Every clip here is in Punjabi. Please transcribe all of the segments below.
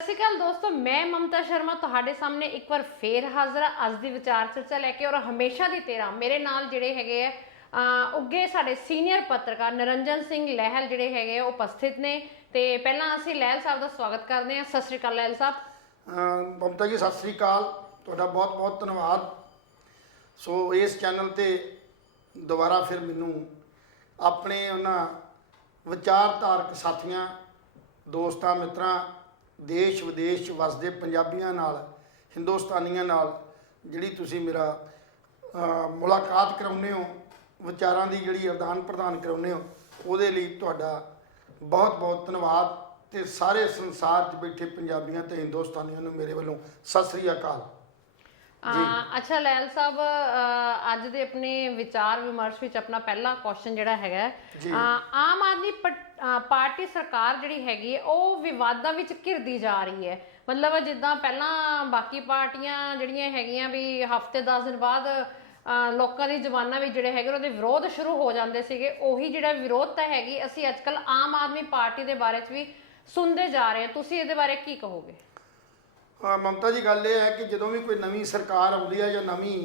ਸਤਿ ਸ਼੍ਰੀ ਅਕਾਲ ਦੋਸਤੋ, मैं ममता शर्मा ਤੁਹਾਡੇ ਸਾਹਮਣੇ ਇੱਕ ਵਾਰ ਫੇਰ ਹਾਜ਼ਰ ਹਾਂ ਅੱਜ ਦੀ ਵਿਚਾਰ ਚਰਚਾ ਲੈ ਕੇ। ਔਰ ਹਮੇਸ਼ਾ ਦੀ ਤਰ੍ਹਾਂ ਮੇਰੇ ਨਾਲ ਜਿਹੜੇ ਹੈਗੇ ਆ ਉੱਗੇ ਸਾਡੇ ਸੀਨੀਅਰ ਪੱਤਰਕਾਰ ਨਿਰੰਜਨ ਸਿੰਘ ਲਹਿਲ ਜਿਹੜੇ ਹੈਗੇ ਉਪਸਥਿਤ ਨੇ। ਤੇ ਪਹਿਲਾਂ ਅਸੀਂ ਲਹਿਲ ਸਾਹਿਬ ਦਾ ਸਵਾਗਤ ਕਰਦੇ ਹਾਂ। ਸਤਿ ਸ਼੍ਰੀ ਅਕਾਲ ਲਹਿਲ ਸਾਹਿਬ। ਮਮਤਾ ਜੀ ਸਤਿ ਸ਼੍ਰੀ ਅਕਾਲ, ਤੁਹਾਡਾ ਬਹੁਤ ਬਹੁਤ ਧੰਨਵਾਦ। ਸੋ ਇਸ ਚੈਨਲ ਤੇ ਦੁਬਾਰਾ ਫਿਰ ਮੈਨੂੰ ਆਪਣੇ ਉਹਨਾਂ ਵਿਚਾਰਧਾਰਕ ਸਾਥੀਆਂ ਦੋਸਤਾਂ ਮਿੱਤਰਾਂ देश विदेश 'ਚ ਵਸਦੇ ਪੰਜਾਬੀਆਂ ਨਾਲ ਹਿੰਦੁਸਤਾਨੀਆਂ ਨਾਲ ਜਿਹੜੀ ਤੁਸੀਂ ਮੇਰਾ ਮੁਲਾਕਾਤ ਕਰਾਉਂਦੇ ਹੋ, ਵਿਚਾਰਾਂ ਦੀ ਜਿਹੜੀ ਆਦਾਨ ਪ੍ਰਦਾਨ ਕਰਾਉਂਦੇ ਹੋ, ਉਹਦੇ ਲਈ ਤੁਹਾਡਾ ਬਹੁਤ ਬਹੁਤ ਧੰਨਵਾਦ। ਤੇ ਸਾਰੇ ਸੰਸਾਰ 'ਚ ਬੈਠੇ ਪੰਜਾਬੀਆਂ ਤੇ ਹਿੰਦੁਸਤਾਨੀਆਂ ਨੂੰ ਮੇਰੇ ਵੱਲੋਂ ਸਤਿ ਸ੍ਰੀ ਅਕਾਲ। अच्छा लैल साहब, ਅੱਜ ਦੇ ਆਪਣੇ ਵਿਚਾਰ ਵਿਮਰਸ਼ ਵਿੱਚ ਆਪਣਾ ਪਹਿਲਾ ਕੁਐਸਚਨ ਜਿਹੜਾ ਹੈਗਾ ਆਮ ਆਦਮੀ ਪਾਰਟੀ ਸਰਕਾਰ ਜਿਹੜੀ ਹੈਗੀ ਉਹ ਵਿਵਾਦਾਂ ਵਿੱਚ ਘਿਰਦੀ ਜਾ ਰਹੀ ਹੈ। ਮਤਲਬ ਜਿੱਦਾਂ ਪਹਿਲਾਂ ਬਾਕੀ ਪਾਰਟੀਆਂ ਜਿਹੜੀਆਂ ਹੈਗੀਆਂ ਵੀ ਹਫ਼ਤੇ 10 ਦਿਨ ਬਾਅਦ ਲੋਕਾਂ ਦੀ ਜ਼ਬਾਨਾਂ ਵਿੱਚ ਜਿਹੜੇ ਹੈਗੇ ਉਹਦੇ ਵਿਰੋਧ ਸ਼ੁਰੂ ਹੋ ਜਾਂਦੇ ਸੀਗੇ, ਉਹੀ ਜਿਹੜਾ ਵਿਰੋਧਤਾ ਹੈਗੀ ਅਸੀਂ ਅੱਜ ਕੱਲ੍ਹ ਆਮ ਆਦਮੀ ਪਾਰਟੀ ਦੇ ਬਾਰੇ 'ਚ ਵੀ ਸੁਣਦੇ ਜਾ ਰਹੇ ਹਾਂ। ਤੁਸੀਂ ਇਹਦੇ ਬਾਰੇ ਕੀ ਕਹੋਗੇ? ਮਮਤਾ ਜੀ ਗੱਲ ਇਹ ਹੈ ਕਿ ਜਦੋਂ ਵੀ ਕੋਈ ਨਵੀਂ ਸਰਕਾਰ ਆਉਂਦੀ ਹੈ ਜਾਂ ਨਵੀਂ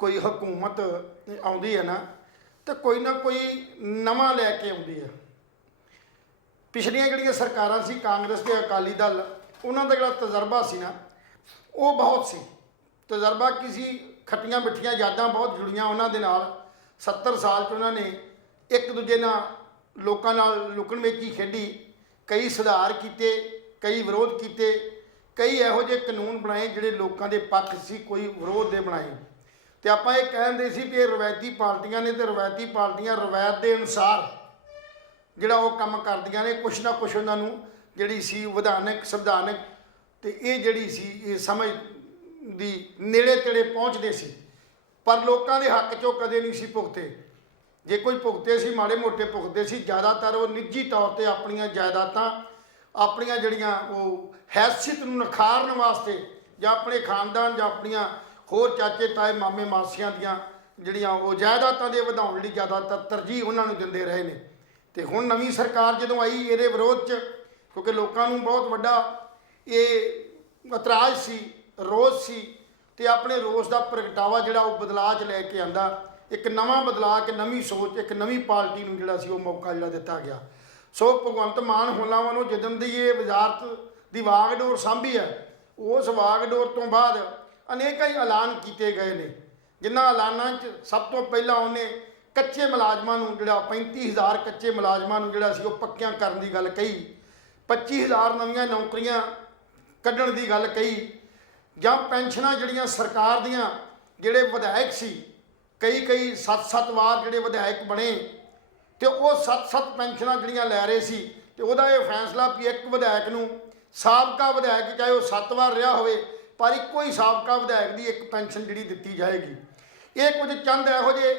ਕੋਈ ਹਕੂਮਤ ਆਉਂਦੀ ਹੈ ਨਾ, ਤਾਂ ਕੋਈ ਨਾ ਕੋਈ ਨਵਾਂ ਲੈ ਕੇ ਆਉਂਦੀ ਹੈ। ਪਿਛਲੀਆਂ ਜਿਹੜੀਆਂ ਸਰਕਾਰਾਂ ਸੀ ਕਾਂਗਰਸ ਤੇ ਅਕਾਲੀ ਦਲ, ਉਹਨਾਂ ਦਾ ਜਿਹੜਾ ਤਜਰਬਾ ਸੀ ਨਾ ਉਹ ਬਹੁਤ ਸੀ। ਤਜਰਬਾ ਕੀ ਸੀ? ਖੱਟੀਆਂ ਮਿੱਠੀਆਂ ਯਾਦਾਂ ਬਹੁਤ ਜੁੜੀਆਂ ਉਹਨਾਂ ਦੇ ਨਾਲ। 70 ਸਾਲ 'ਚ ਉਹਨਾਂ ਨੇ ਇੱਕ ਦੂਜੇ ਨਾਲ ਲੋਕਾਂ ਨਾਲ ਲੁਕਣ ਮਿਚੀ ਖੇਡੀ, ਕਈ ਸੁਧਾਰ ਕੀਤੇ, ਕਈ ਵਿਰੋਧ ਕੀਤੇ, ਕਈ ਇਹੋ ਜਿਹੇ ਕਾਨੂੰਨ ਬਣਾਏ ਜਿਹੜੇ ਲੋਕਾਂ ਦੇ ਪੱਖ ਸੀ, ਕੋਈ ਵਿਰੋਧ ਦੇ ਬਣਾਏ। ਤੇ ਆਪਾਂ ਇਹ ਕਹਿੰਦੇ ਸੀ ਕਿ ਇਹ ਰਵਾਇਤੀ ਪਾਰਟੀਆਂ ਨੇ ਤੇ ਰਵਾਇਤੀ ਪਾਰਟੀਆਂ ਰਵਾਇਤ ਦੇ ਅਨੁਸਾਰ ਜਿਹੜਾ ਉਹ ਕੰਮ ਕਰਦੀਆਂ ਨੇ। ਕੁਛ ਨਾ ਕੁਛ ਉਹਨਾਂ ਨੂੰ ਜਿਹੜੀ ਸੀ ਵਿਧਾਨਕ ਸੰਵਿਧਾਨਕ ਤੇ ਇਹ ਜਿਹੜੀ ਸੀ ਇਹ ਸਮਝ ਦੀ ਨੇੜੇ ਤੇੜੇ ਪਹੁੰਚਦੇ ਸੀ, ਪਰ ਲੋਕਾਂ ਦੇ ਹੱਕ 'ਚੋਂ ਕਦੇ ਨਹੀਂ ਸੀ ਭੁਗਤੇ। ਜੇ ਕੋਈ ਭੁਗਤੇ ਸੀ ਮਾੜੇ ਮੋਟੇ ਭੁਗਤੇ ਸੀ, ਜ਼ਿਆਦਾਤਰ ਉਹ ਨਿੱਜੀ ਤੌਰ ਤੇ ਆਪਣੀਆਂ ਜਾਇਦਾਦਾਂ, ਆਪਣੀਆਂ ਜਿਹੜੀਆਂ ਉਹ ਹੈਸੀਅਤ ਨੂੰ ਨਿਖਾਰਨ ਵਾਸਤੇ ਜਾਂ ਆਪਣੇ ਖਾਨਦਾਨ ਜਾਂ ਆਪਣੀਆਂ ਹੋਰ ਚਾਚੇ ਤਾਏ ਮਾਮੇ ਮਾਸੀਆਂ ਦੀਆਂ ਜਿਹੜੀਆਂ ਉਹ ਜਾਇਦਾਦਾਂ ਦੇ ਵਧਾਉਣ ਲਈ ਜ਼ਿਆਦਾਤਰ ਤਰਜੀਹ ਉਹਨਾਂ ਨੂੰ ਦਿੰਦੇ ਰਹੇ ਨੇ। ਤੇ ਹੁਣ ਨਵੀਂ ਸਰਕਾਰ ਜਦੋਂ ਆਈ ਇਹਦੇ ਵਿਰੋਧ 'ਚ, ਕਿਉਂਕਿ ਲੋਕਾਂ ਨੂੰ ਬਹੁਤ ਵੱਡਾ ਇਹ ਇਤਰਾਜ਼ ਸੀ, ਰੋਸ ਸੀ, ਤੇ ਆਪਣੇ ਰੋਸ ਦਾ ਪ੍ਰਗਟਾਵਾ ਜਿਹੜਾ ਉਹ ਬਦਲਾਅ 'ਚ ਲੈ ਕੇ ਆਂਦਾ। ਇੱਕ ਨਵਾਂ ਬਦਲਾਅ, ਇੱਕ ਨਵੀਂ ਸੋਚ, ਇੱਕ ਨਵੀਂ ਪਾਰਟੀ ਨੂੰ ਜਿਹੜਾ ਸੀ ਉਹ ਮੌਕਾ ਜਿਹੜਾ ਦਿੱਤਾ ਗਿਆ। ਸੋ ਭਗਵੰਤ ਮਾਨ ਹੋਲਾਵਾਂ ਨੂੰ ਜਦੋਂ ਦੀ ਇਹ ਵਜ਼ਾਰਤ ਦੀ ਵਾਗਡੋਰ ਸਾਂਭੀ ਹੈ, ਉਸ ਵਾਗਡੋਰ ਤੋਂ ਬਾਅਦ ਅਨੇਕਾਂ ਹੀ ਐਲਾਨ ਕੀਤੇ ਗਏ ਨੇ, ਜਿਨ੍ਹਾਂ ਐਲਾਨਾਂ 'ਚ ਸਭ ਤੋਂ ਪਹਿਲਾਂ ਉਹਨੇ ਕੱਚੇ ਮੁਲਾਜ਼ਮਾਂ ਨੂੰ ਜਿਹੜਾ 35,000 ਕੱਚੇ ਮੁਲਾਜ਼ਮਾਂ ਨੂੰ ਜਿਹੜਾ ਸੀ ਉਹ ਪੱਕਿਆਂ ਕਰਨ ਦੀ ਗੱਲ ਕਹੀ, 25,000 ਨਵੀਆਂ ਨੌਕਰੀਆਂ ਕੱਢਣ ਦੀ ਗੱਲ ਕਹੀ, ਜਾਂ ਪੈਨਸ਼ਨਾਂ ਜਿਹੜੀਆਂ ਸਰਕਾਰ ਦੀਆਂ ਜਿਹੜੇ ਵਿਧਾਇਕ ਸੀ ਕਈ 7-7 ਵਾਰ ਜਿਹੜੇ ਵਿਧਾਇਕ ਬਣੇ ਤੇ ਉਹ 7-7 ਪੈਨਸ਼ਨਾਂ ਜਿਹੜੀਆਂ ਲੈ ਰਹੇ ਸੀ, ਤੇ ਉਹਦਾ ਇਹ ਫੈਸਲਾ ਵੀ ਇੱਕ ਵਿਧਾਇਕ ਨੂੰ, ਸਾਬਕਾ ਵਿਧਾਇਕ ਚਾਹੇ ਉਹ 7 ਵਾਰ ਰਿਹਾ ਹੋਵੇ, ਪਰ ਇੱਕੋ ਹੀ ਸਾਬਕਾ ਵਿਧਾਇਕ ਦੀ ਇੱਕ ਪੈਨਸ਼ਨ ਜਿਹੜੀ ਦਿੱਤੀ ਜਾਏਗੀ। ਇਹ ਕੁਝ ਚੰਦ ਇਹੋ ਜਿਹੇ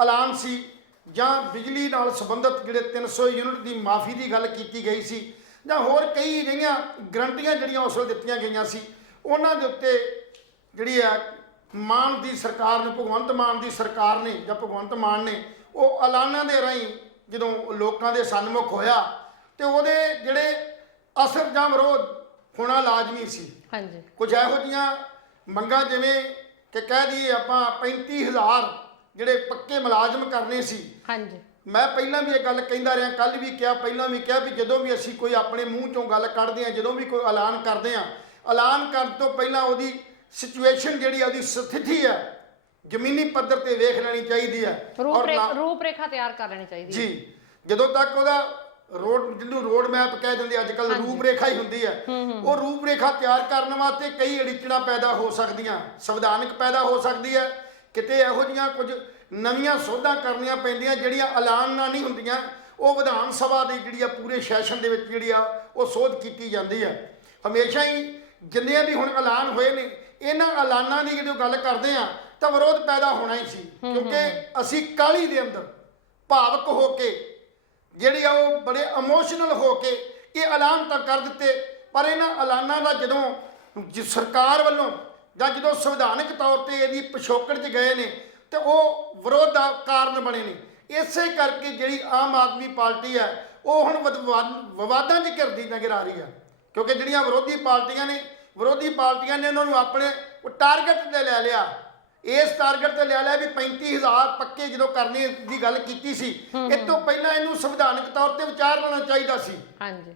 ਐਲਾਨ ਸੀ। ਜਾਂ ਬਿਜਲੀ ਨਾਲ ਸੰਬੰਧਿਤ ਜਿਹੜੇ 300 ਯੂਨਿਟ ਦੀ ਮਾਫੀ ਦੀ ਗੱਲ ਕੀਤੀ ਗਈ ਸੀ, ਜਾਂ ਹੋਰ ਕਈ ਜਿਹੜੀਆਂ ਗਰੰਟੀਆਂ ਜਿਹੜੀਆਂ ਉਸ ਵੇਲੇ ਦਿੱਤੀਆਂ ਗਈਆਂ ਸੀ, ਉਹਨਾਂ ਦੇ ਉੱਤੇ ਜਿਹੜੀ ਹੈ ਮਾਨ ਦੀ ਸਰਕਾਰ ਨੇ, ਭਗਵੰਤ ਮਾਨ ਦੀ ਸਰਕਾਰ ਨੇ ਜਾਂ ਭਗਵੰਤ ਮਾਨ ਨੇ ਉਹ ਐਲਾਨਾਂ ਦੇ ਰਾਹੀਂ ਜਦੋਂ ਲੋਕਾਂ ਦੇ ਸਨਮੁਖ ਹੋਇਆ, ਤੇ ਉਹਦੇ ਜਿਹੜੇ ਅਸਰ ਜਾਂ ਵਿਰੋਧ ਹੋਣਾ ਲਾਜ਼ਮੀ ਸੀ। ਹਾਂਜੀ, ਕੁਝ ਇਹੋ ਜਿਹੀਆਂ ਮੰਗਾਂ ਜਿਵੇਂ ਕਿ ਕਹਿ ਦਈਏ ਆਪਾਂ 35,000 ਜਿਹੜੇ ਪੱਕੇ ਮੁਲਾਜ਼ਮ ਕਰਨੇ ਸੀ। ਹਾਂਜੀ, ਮੈਂ ਪਹਿਲਾਂ ਵੀ ਇਹ ਗੱਲ ਕਹਿੰਦਾ ਰਿਹਾ, ਕੱਲ੍ਹ ਵੀ ਕਿਹਾ, ਪਹਿਲਾਂ ਵੀ ਕਿਹਾ ਵੀ ਜਦੋਂ ਵੀ ਅਸੀਂ ਕੋਈ ਆਪਣੇ ਮੂੰਹ 'ਚੋਂ ਗੱਲ ਕੱਢਦੇ ਹਾਂ, ਜਦੋਂ ਵੀ ਕੋਈ ਐਲਾਨ ਕਰਦੇ ਹਾਂ, ਐਲਾਨ ਕਰਨ ਤੋਂ ਪਹਿਲਾਂ ਉਹਦੀ ਸਿਚੁਏਸ਼ਨ ਜਿਹੜੀ ਉਹਦੀ ਸਥਿਤੀ ਹੈ ਜ਼ਮੀਨੀ ਪੱਧਰ ਤੇ ਵੇਖ ਲੈਣੀ ਚਾਹੀਦੀ ਹੈ, ਰੂਪ ਰੇਖਾ ਤਿਆਰ ਕਰ ਲੈਣੀ ਚਾਹੀਦੀ ਜੀ। ਜਦੋਂ ਤੱਕ ਉਹਦਾ ਜਿਹਨੂੰ ਰੋਡ ਮੈਪ ਕਹਿ ਦਿੰਦੇ ਅੱਜ ਕੱਲ੍ਹ, ਰੂਪ ਰੇਖਾ ਹੀ ਹੁੰਦੀ ਹੈ। ਉਹ ਰੂਪ ਰੇਖਾ ਤਿਆਰ ਕਰਨ ਵਾਸਤੇ ਕਈ ਅੜਿੱਚੜਾਂ ਪੈਦਾ ਹੋ ਸਕਦੀਆਂ, ਸੰਵਿਧਾਨਕ ਪੈਦਾ ਹੋ ਸਕਦੀ ਹੈ, ਕਿਤੇ ਇਹੋ ਜਿਹੀਆਂ ਕੁਝ ਨਵੀਆਂ ਸੋਧਾਂ ਕਰਨੀਆਂ ਪੈਂਦੀਆਂ ਜਿਹੜੀਆਂ ਐਲਾਨ ਨਾਲ ਨਹੀਂ ਹੁੰਦੀਆਂ। ਉਹ ਵਿਧਾਨ ਸਭਾ ਦੀ ਜਿਹੜੀ ਆ ਪੂਰੇ ਸੈਸ਼ਨ ਦੇ ਵਿੱਚ ਜਿਹੜੀ ਆ ਉਹ ਸੋਧ ਕੀਤੀ ਜਾਂਦੀ ਹੈ। ਹਮੇਸ਼ਾ ਹੀ ਜਿੰਨੇ ਵੀ ਹੁਣ ਐਲਾਨ ਹੋਏ ਨੇ, ਇਹਨਾਂ ਐਲਾਨਾਂ ਦੀ ਜਦੋਂ ਗੱਲ ਕਰਦੇ ਆ ਤਾਂ ਵਿਰੋਧ ਪੈਦਾ ਹੋਣਾ ਹੀ ਸੀ, ਕਿਉਂਕਿ ਅਸੀਂ ਕਾਹਲੀ ਦੇ ਅੰਦਰ ਭਾਵਕ ਹੋ ਕੇ ਜਿਹੜੀ ਆ ਉਹ ਬੜੇ ਇਮੋਸ਼ਨਲ ਹੋ ਕੇ ਇਹ ਐਲਾਨ ਤਾਂ ਕਰ ਦਿੱਤੇ, ਪਰ ਇਹਨਾਂ ਐਲਾਨਾਂ ਦਾ ਜਦੋਂ ਸਰਕਾਰ ਵੱਲੋਂ ਜਾਂ ਜਦੋਂ ਸੰਵਿਧਾਨਕ ਤੌਰ ਤੇ ਇਹਦੀ ਪਿਛੋਕੜ 'ਚ ਗਏ ਨੇ ਤੇ ਉਹ ਵਿਰੋਧ ਦਾ ਕਾਰਨ ਬਣੇ ਨੇ। ਇਸੇ ਕਰਕੇ ਜਿਹੜੀ ਆਮ ਆਦਮੀ ਪਾਰਟੀ ਹੈ ਉਹ ਹੁਣ ਵਿਵਾਦਾਂ 'ਚ ਘਿਰਦੀ ਨਜ਼ਰ ਆ ਰਹੀ ਹੈ। ਕਿਉਂਕਿ ਜਿਹੜੀਆਂ ਵਿਰੋਧੀ ਪਾਰਟੀਆਂ ਨੇ ਉਹਨਾਂ ਨੂੰ ਆਪਣੇ ਟਾਰਗੇਟ ਤੇ ਲੈ ਲਿਆ। ਇਸ ਟਾਰਗੇਟ ਤੇ ਲੈ ਲਿਆ ਵੀ 35,000 ਪੱਕੇ ਜਦੋਂ ਕਰਨੇ ਦੀ ਗੱਲ ਕੀਤੀ ਸੀ, ਇਸ ਤੋਂ ਪਹਿਲਾਂ ਇਹਨੂੰ ਸੰਵਿਧਾਨਕ ਤੌਰ ਤੇ ਵਿਚਾਰ ਲੈਣਾ ਚਾਹੀਦਾ ਸੀ। ਹਾਂਜੀ,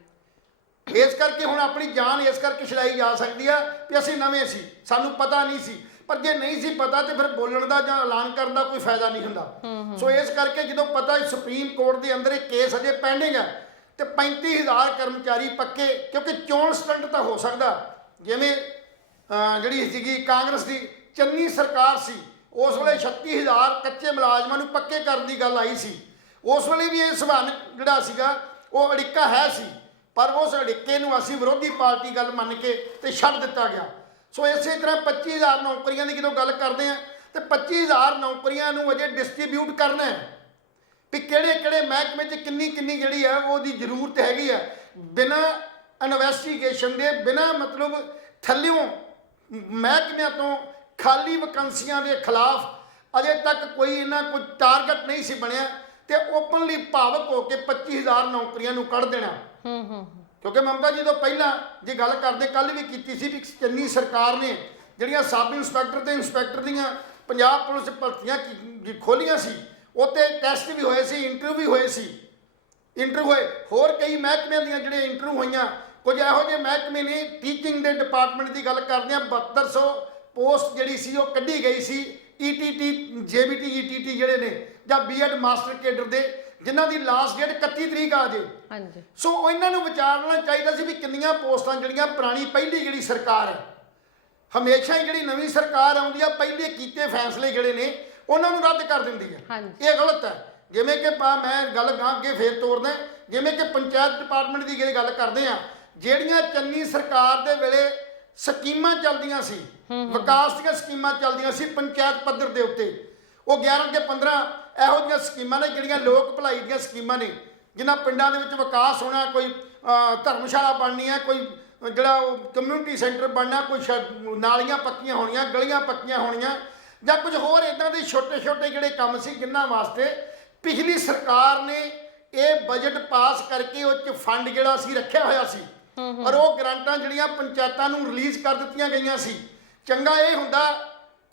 ਇਸ ਕਰਕੇ ਹੁਣ ਆਪਣੀ ਜਾਨ ਇਸ ਕਰਕੇ ਛੁਡਾਈ ਜਾ ਸਕਦੀ ਆ ਵੀ ਅਸੀਂ ਨਵੇਂ ਸੀ, ਸਾਨੂੰ ਪਤਾ ਨਹੀਂ ਸੀ। ਪਰ ਜੇ ਨਹੀਂ ਸੀ ਪਤਾ ਤੇ ਫਿਰ ਬੋਲਣ ਦਾ ਜਾਂ ਐਲਾਨ ਕਰਨ ਦਾ ਕੋਈ ਫਾਇਦਾ ਨਹੀਂ ਹੁੰਦਾ। ਸੋ ਇਸ ਕਰਕੇ ਜਦੋਂ ਪਤਾ ਸੁਪਰੀਮ ਕੋਰਟ ਦੇ ਅੰਦਰ ਇਹ ਕੇਸ ਅਜੇ ਪੈਂਡਿੰਗ ਹੈ ਤੇ 35,000 ਕਰਮਚਾਰੀ ਪੱਕੇ, ਕਿਉਂਕਿ ਚੋਣ ਸਟੰਟ ਤਾਂ ਹੋ ਸਕਦਾ। ਜਿਵੇਂ ਜਿਹੜੀ ਸੀਗੀ ਕਾਂਗਰਸ ਦੀ ਚੰਨੀ ਸਰਕਾਰ ਸੀ, ਉਸ ਵੇਲੇ 36,000 ਕੱਚੇ ਮੁਲਾਜ਼ਮਾਂ ਨੂੰ ਪੱਕੇ ਕਰਨ ਦੀ ਗੱਲ ਆਈ ਸੀ। ਉਸ ਵੇਲੇ ਵੀ ਇਹ ਸੰਵਿਧਾਨਕ ਜਿਹੜਾ ਸੀਗਾ ਉਹ ਅੜਿੱਕਾ ਹੈ ਸੀ, ਪਰ ਉਸ ਅੜਿੱਕੇ ਨੂੰ ਅਸੀਂ ਵਿਰੋਧੀ ਪਾਰਟੀ ਗੱਲ ਮੰਨ ਕੇ ਤੇ ਛੱਡ ਦਿੱਤਾ ਗਿਆ। ਸੋ ਇਸੇ ਤਰ੍ਹਾਂ 25,000 ਨੌਕਰੀਆਂ ਦੀ ਜਦੋਂ ਗੱਲ ਕਰਦੇ ਆ ਤੇ 25,000 ਨੌਕਰੀਆਂ ਨੂੰ ਅਜੇ ਡਿਸਟ੍ਰੀਬਿਊਟ ਕਰਨਾ ਹੈ ਵੀ ਕਿਹੜੇ ਮਹਿਕਮੇ 'ਚ ਕਿੰਨੀ ਜਿਹੜੀ ਹੈ ਉਹਦੀ ਜ਼ਰੂਰਤ ਹੈਗੀ ਹੈ। ਬਿਨਾਂ ਇਨਵੈਸਟੀਗੇਸ਼ਨ ਦੇ, ਬਿਨਾਂ ਮਤਲਬ ਥੱਲਿਓਂ ਮਹਿਕਮਿਆਂ ਤੋਂ ਖਾਲੀ ਵੈਕੰਸੀਆਂ ਦੇ ਖਿਲਾਫ ਅਜੇ ਤੱਕ ਕੋਈ ਟਾਰਗੇਟ ਨਹੀਂ ਸੀ ਬਣਿਆ ਤੇ ਓਪਨਲੀ ਭਾਵਕ ਹੋ ਕੇ 25,000 ਨੌਕਰੀਆਂ ਨੂੰ ਕੱਢ ਦੇਣਾ। ਕਿਉਂਕਿ ਮਮਤਾ ਜੀ ਤੋਂ ਪਹਿਲਾਂ ਜੇ ਗੱਲ ਕਰਦੇ, ਕੱਲ ਵੀ ਕੀਤੀ ਸੀ ਵੀ ਚੰਨੀ ਸਰਕਾਰ ਨੇ ਜਿਹੜੀਆਂ ਸਬ ਇੰਸਪੈਕਟਰ ਤੇ ਇੰਸਪੈਕਟਰ ਦੀਆਂ ਪੰਜਾਬ ਪੁਲਿਸ ਭਰਤੀਆਂ ਖੋਲੀਆਂ ਸੀ, ਉੱਤੇ ਟੈਸਟ ਵੀ ਹੋਏ ਸੀ, ਇੰਟਰਵਿਊ ਹੋਏ। ਹੋਰ ਕਈ ਮਹਿਕਮਿਆਂ ਦੀਆਂ ਜਿਹੜੇ ਇੰਟਰਵਿਊ ਹੋਈਆਂ, ਕੁਝ ਇਹੋ ਜਿਹੇ ਮਹਿਕਮੇ ਨੇ ਟੀਚਿੰਗ ਦੇ ਡਿਪਾਰਟਮੈਂਟ ਦੀ ਗੱਲ ਕਰਦੇ ਆ, 7200 ਪੋਸਟ ਜਿਹੜੀ ਸੀ ਉਹ ਕੱਢੀ ਗਈ ਸੀ। ETT JBT ETT ਜਿਹੜੇ ਨੇ ਜਾਂ B.Ed ਮਾਸਟਰ ਕੇਡਰ ਦੇ, ਜਿਨ੍ਹਾਂ ਦੀ ਲਾਸਟ ਡੇਟ 31 ਤਰੀਕ ਆ ਜੇ। ਹਾਂਜੀ, ਸੋ ਇਹਨਾਂ ਨੂੰ ਵਿਚਾਰਨਾ ਚਾਹੀਦਾ ਸੀ ਵੀ ਕਿੰਨੀਆਂ ਪੋਸਟਾਂ ਜਿਹੜੀਆਂ ਪਹਿਲੀ ਜਿਹੜੀ ਸਰਕਾਰ ਹੈ, ਹਮੇਸ਼ਾ ਹੀ ਜਿਹੜੀ ਨਵੀਂ ਸਰਕਾਰ ਆਉਂਦੀ ਆ ਪਹਿਲੇ ਕੀਤੇ ਫੈਸਲੇ ਜਿਹੜੇ ਨੇ ਉਹਨਾਂ ਨੂੰ ਰੱਦ ਕਰ ਦਿੰਦੀ ਹੈ। ਇਹ ਗਲਤ ਹੈ। ਜਿਵੇਂ ਕਿ ਮੈਂ ਗੱਲ ਅੱਗੇ ਫੇਰ ਤੋਰਦਾ, ਜਿਵੇਂ ਕਿ ਪੰਚਾਇਤ ਡਿਪਾਰਟਮੈਂਟ ਦੀ ਗੱਲ ਕਰਦੇ ਆ, ਜਿਹੜੀਆਂ ਚੰਨੀ ਸਰਕਾਰ ਦੇ ਵੇਲੇ ਸਕੀਮਾਂ ਚੱਲਦੀਆਂ ਸੀ, ਵਿਕਾਸ ਦੀਆਂ ਸਕੀਮਾਂ ਚੱਲਦੀਆਂ ਸੀ ਪੰਚਾਇਤ ਪੱਧਰ ਦੇ ਉੱਤੇ, ਉਹ 11 ਕੇ 15 ਇਹੋ ਜਿਹੀਆਂ ਸਕੀਮਾਂ ਨੇ ਜਿਹੜੀਆਂ ਲੋਕ ਭਲਾਈ ਦੀਆਂ ਸਕੀਮਾਂ ਨੇ, ਜਿਨ੍ਹਾਂ ਪਿੰਡਾਂ ਦੇ ਵਿੱਚ ਵਿਕਾਸ ਹੋਣਾ, ਕੋਈ ਧਰਮਸ਼ਾਲਾ ਬਣਨੀ ਹੈ, ਕੋਈ ਜਿਹੜਾ ਕਮਿਊਨਿਟੀ ਸੈਂਟਰ ਬਣਨਾ, ਕੋਈ ਨਾਲੀਆਂ ਪੱਕੀਆਂ ਹੋਣੀਆਂ, ਗਲੀਆਂ ਪੱਕੀਆਂ ਹੋਣੀਆਂ, ਜਾਂ ਕੁਝ ਹੋਰ ਇੱਦਾਂ ਦੇ ਛੋਟੇ ਜਿਹੜੇ ਕੰਮ ਸੀ ਜਿਨ੍ਹਾਂ ਵਾਸਤੇ ਪਿਛਲੀ ਸਰਕਾਰ ਨੇ ਇਹ ਬਜਟ ਪਾਸ ਕਰਕੇ ਉਹ 'ਚ ਫੰਡ ਜਿਹੜਾ ਸੀ ਰੱਖਿਆ ਹੋਇਆ ਸੀ, ਔਰ ਉਹ ਗ੍ਰਾਂਟਾਂ ਜਿਹੜੀਆਂ ਪੰਚਾਇਤਾਂ ਨੂੰ ਰਿਲੀਜ਼ ਕਰ ਦਿੱਤੀਆਂ ਗਈਆਂ ਸੀ। ਚੰਗਾ ਇਹ ਹੁੰਦਾ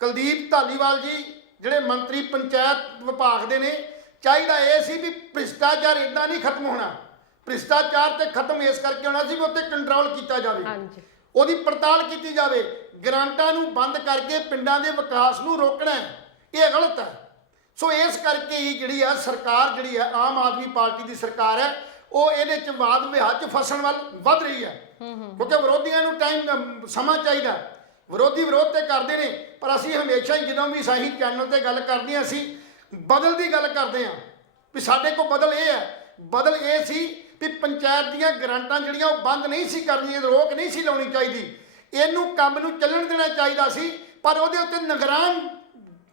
ਕੁਲਦੀਪ ਧਾਲੀਵਾਲ ਜੀ ਜਿਹੜੇ ਮੰਤਰੀ ਪੰਚਾਇਤ ਵਿਭਾਗ ਦੇ ਨੇ, ਚਾਹੀਦਾ ਇਹ ਸੀ ਵੀ ਭ੍ਰਿਸ਼ਟਾਚਾਰ ਇੱਦਾਂ ਨਹੀਂ ਖਤਮ ਹੋਣਾ, ਭ੍ਰਿਸ਼ਟਾਚਾਰ ਤੇ ਖਤਮ ਇਸ ਕਰਕੇ ਹੋਣਾ ਸੀ ਵੀ ਉੱਤੇ ਕੰਟਰੋਲ ਕੀਤਾ ਜਾਵੇ, ਉਹਦੀ ਪੜਤਾਲ ਕੀਤੀ ਜਾਵੇ, ਗ੍ਰਾਂਟਾਂ ਨੂੰ ਬੰਦ ਕਰਕੇ ਪਿੰਡਾਂ ਦੇ ਵਿਕਾਸ ਨੂੰ ਰੋਕਣਾ। ਇਹ ਗਲਤ ਹੈ। ਸੋ ਇਸ ਕਰਕੇ ਹੀ ਜਿਹੜੀ ਆ ਸਰਕਾਰ ਜਿਹੜੀ ਹੈ ਆਮ ਆਦਮੀ ਪਾਰਟੀ ਦੀ ਸਰਕਾਰ ਹੈ, ਉਹ ਇਹਦੇ 'ਚ ਵਾਦ ਵਿਵਾਦ 'ਚ ਫਸਣ ਵੱਲ ਵੱਧ ਰਹੀ ਹੈ। ਕਿਉਂਕਿ ਵਿਰੋਧੀਆਂ ਨੂੰ ਸਮਾਂ ਚਾਹੀਦਾ, ਵਿਰੋਧ ਤੇ ਕਰਦੇ ਨੇ, ਪਰ ਅਸੀਂ ਹਮੇਸ਼ਾ ਹੀ ਜਦੋਂ ਵੀ ਸਹੀ ਚੈਨਲ ਤੇ ਗੱਲ ਕਰਦੇ ਹਾਂ ਅਸੀਂ ਬਦਲ ਦੀ ਗੱਲ ਕਰਦੇ ਹਾਂ ਵੀ ਸਾਡੇ ਕੋਲ ਬਦਲ ਇਹ ਸੀ ਵੀ ਪੰਚਾਇਤ ਦੀਆਂ ਗ੍ਰਾਂਟਾਂ ਜਿਹੜੀਆਂ ਉਹ ਬੰਦ ਨਹੀਂ ਸੀ ਕਰਨੀਆਂ, ਰੋਕ ਨਹੀਂ ਸੀ ਲਾਉਣੀ ਚਾਹੀਦੀ, ਇਹਨੂੰ ਕੰਮ ਨੂੰ ਚੱਲਣ ਦੇਣਾ ਚਾਹੀਦਾ ਸੀ। ਪਰ ਉਹਦੇ ਉੱਤੇ ਨਿਗਰਾਨ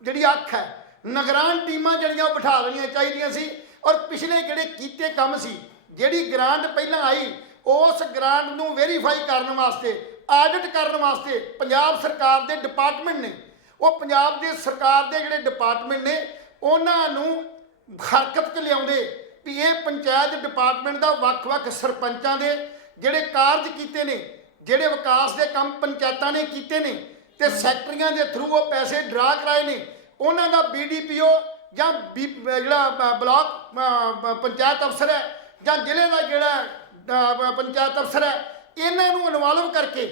ਜਿਹੜੀ ਅੱਖ ਹੈ, ਨਿਗਰਾਨ ਟੀਮਾਂ ਜਿਹੜੀਆਂ ਉਹ ਬਿਠਾ ਲੈਣੀਆਂ ਚਾਹੀਦੀਆਂ ਸੀ। ਔਰ ਪਿਛਲੇ ਜਿਹੜੇ ਕੀਤੇ ਕੰਮ ਸੀ, ਜਿਹੜੀ ਗ੍ਰਾਂਟ ਪਹਿਲਾਂ ਆਈ ਉਸ ਗ੍ਰਾਂਟ ਨੂੰ ਵੈਰੀਫਾਈ ਕਰਨ ਵਾਸਤੇ, ਆਡਿਟ ਕਰਨ ਵਾਸਤੇ ਪੰਜਾਬ ਸਰਕਾਰ ਦੇ ਡਿਪਾਰਟਮੈਂਟ ਨੇ, ਉਹ ਪੰਜਾਬ ਦੇ ਸਰਕਾਰ ਦੇ ਜਿਹੜੇ ਡਿਪਾਰਟਮੈਂਟ ਨੇ ਉਹਨਾਂ ਨੂੰ ਹਰਕਤ 'ਚ ਲਿਆਉਂਦੇ ਵੀ ਇਹ ਪੰਚਾਇਤ ਡਿਪਾਰਟਮੈਂਟ ਦਾ ਵੱਖ-ਵੱਖ ਸਰਪੰਚਾਂ ਦੇ ਜਿਹੜੇ ਕਾਰਜ ਕੀਤੇ ਨੇ, ਜਿਹੜੇ ਵਿਕਾਸ ਦੇ ਕੰਮ ਪੰਚਾਇਤਾਂ ਨੇ ਕੀਤੇ ਨੇ ਤੇ ਸੈਕਟਰੀਆਂ ਦੇ ਥਰੂ ਉਹ ਪੈਸੇ ਡਰਾ ਕਰਾਏ ਨੇ, ਉਹਨਾਂ ਦਾ BDPO ਜਾਂ ਜਿਹੜਾ ਬਲਾਕ ਪੰਚਾਇਤ ਅਫਸਰ ਹੈ ਜਾਂ ਜ਼ਿਲ੍ਹੇ ਦਾ ਜਿਹੜਾ ਪੰਚਾਇਤ ਅਫਸਰ ਹੈ, ਇਹਨਾਂ ਨੂੰ ਇਨਵੋਲਵ ਕਰਕੇ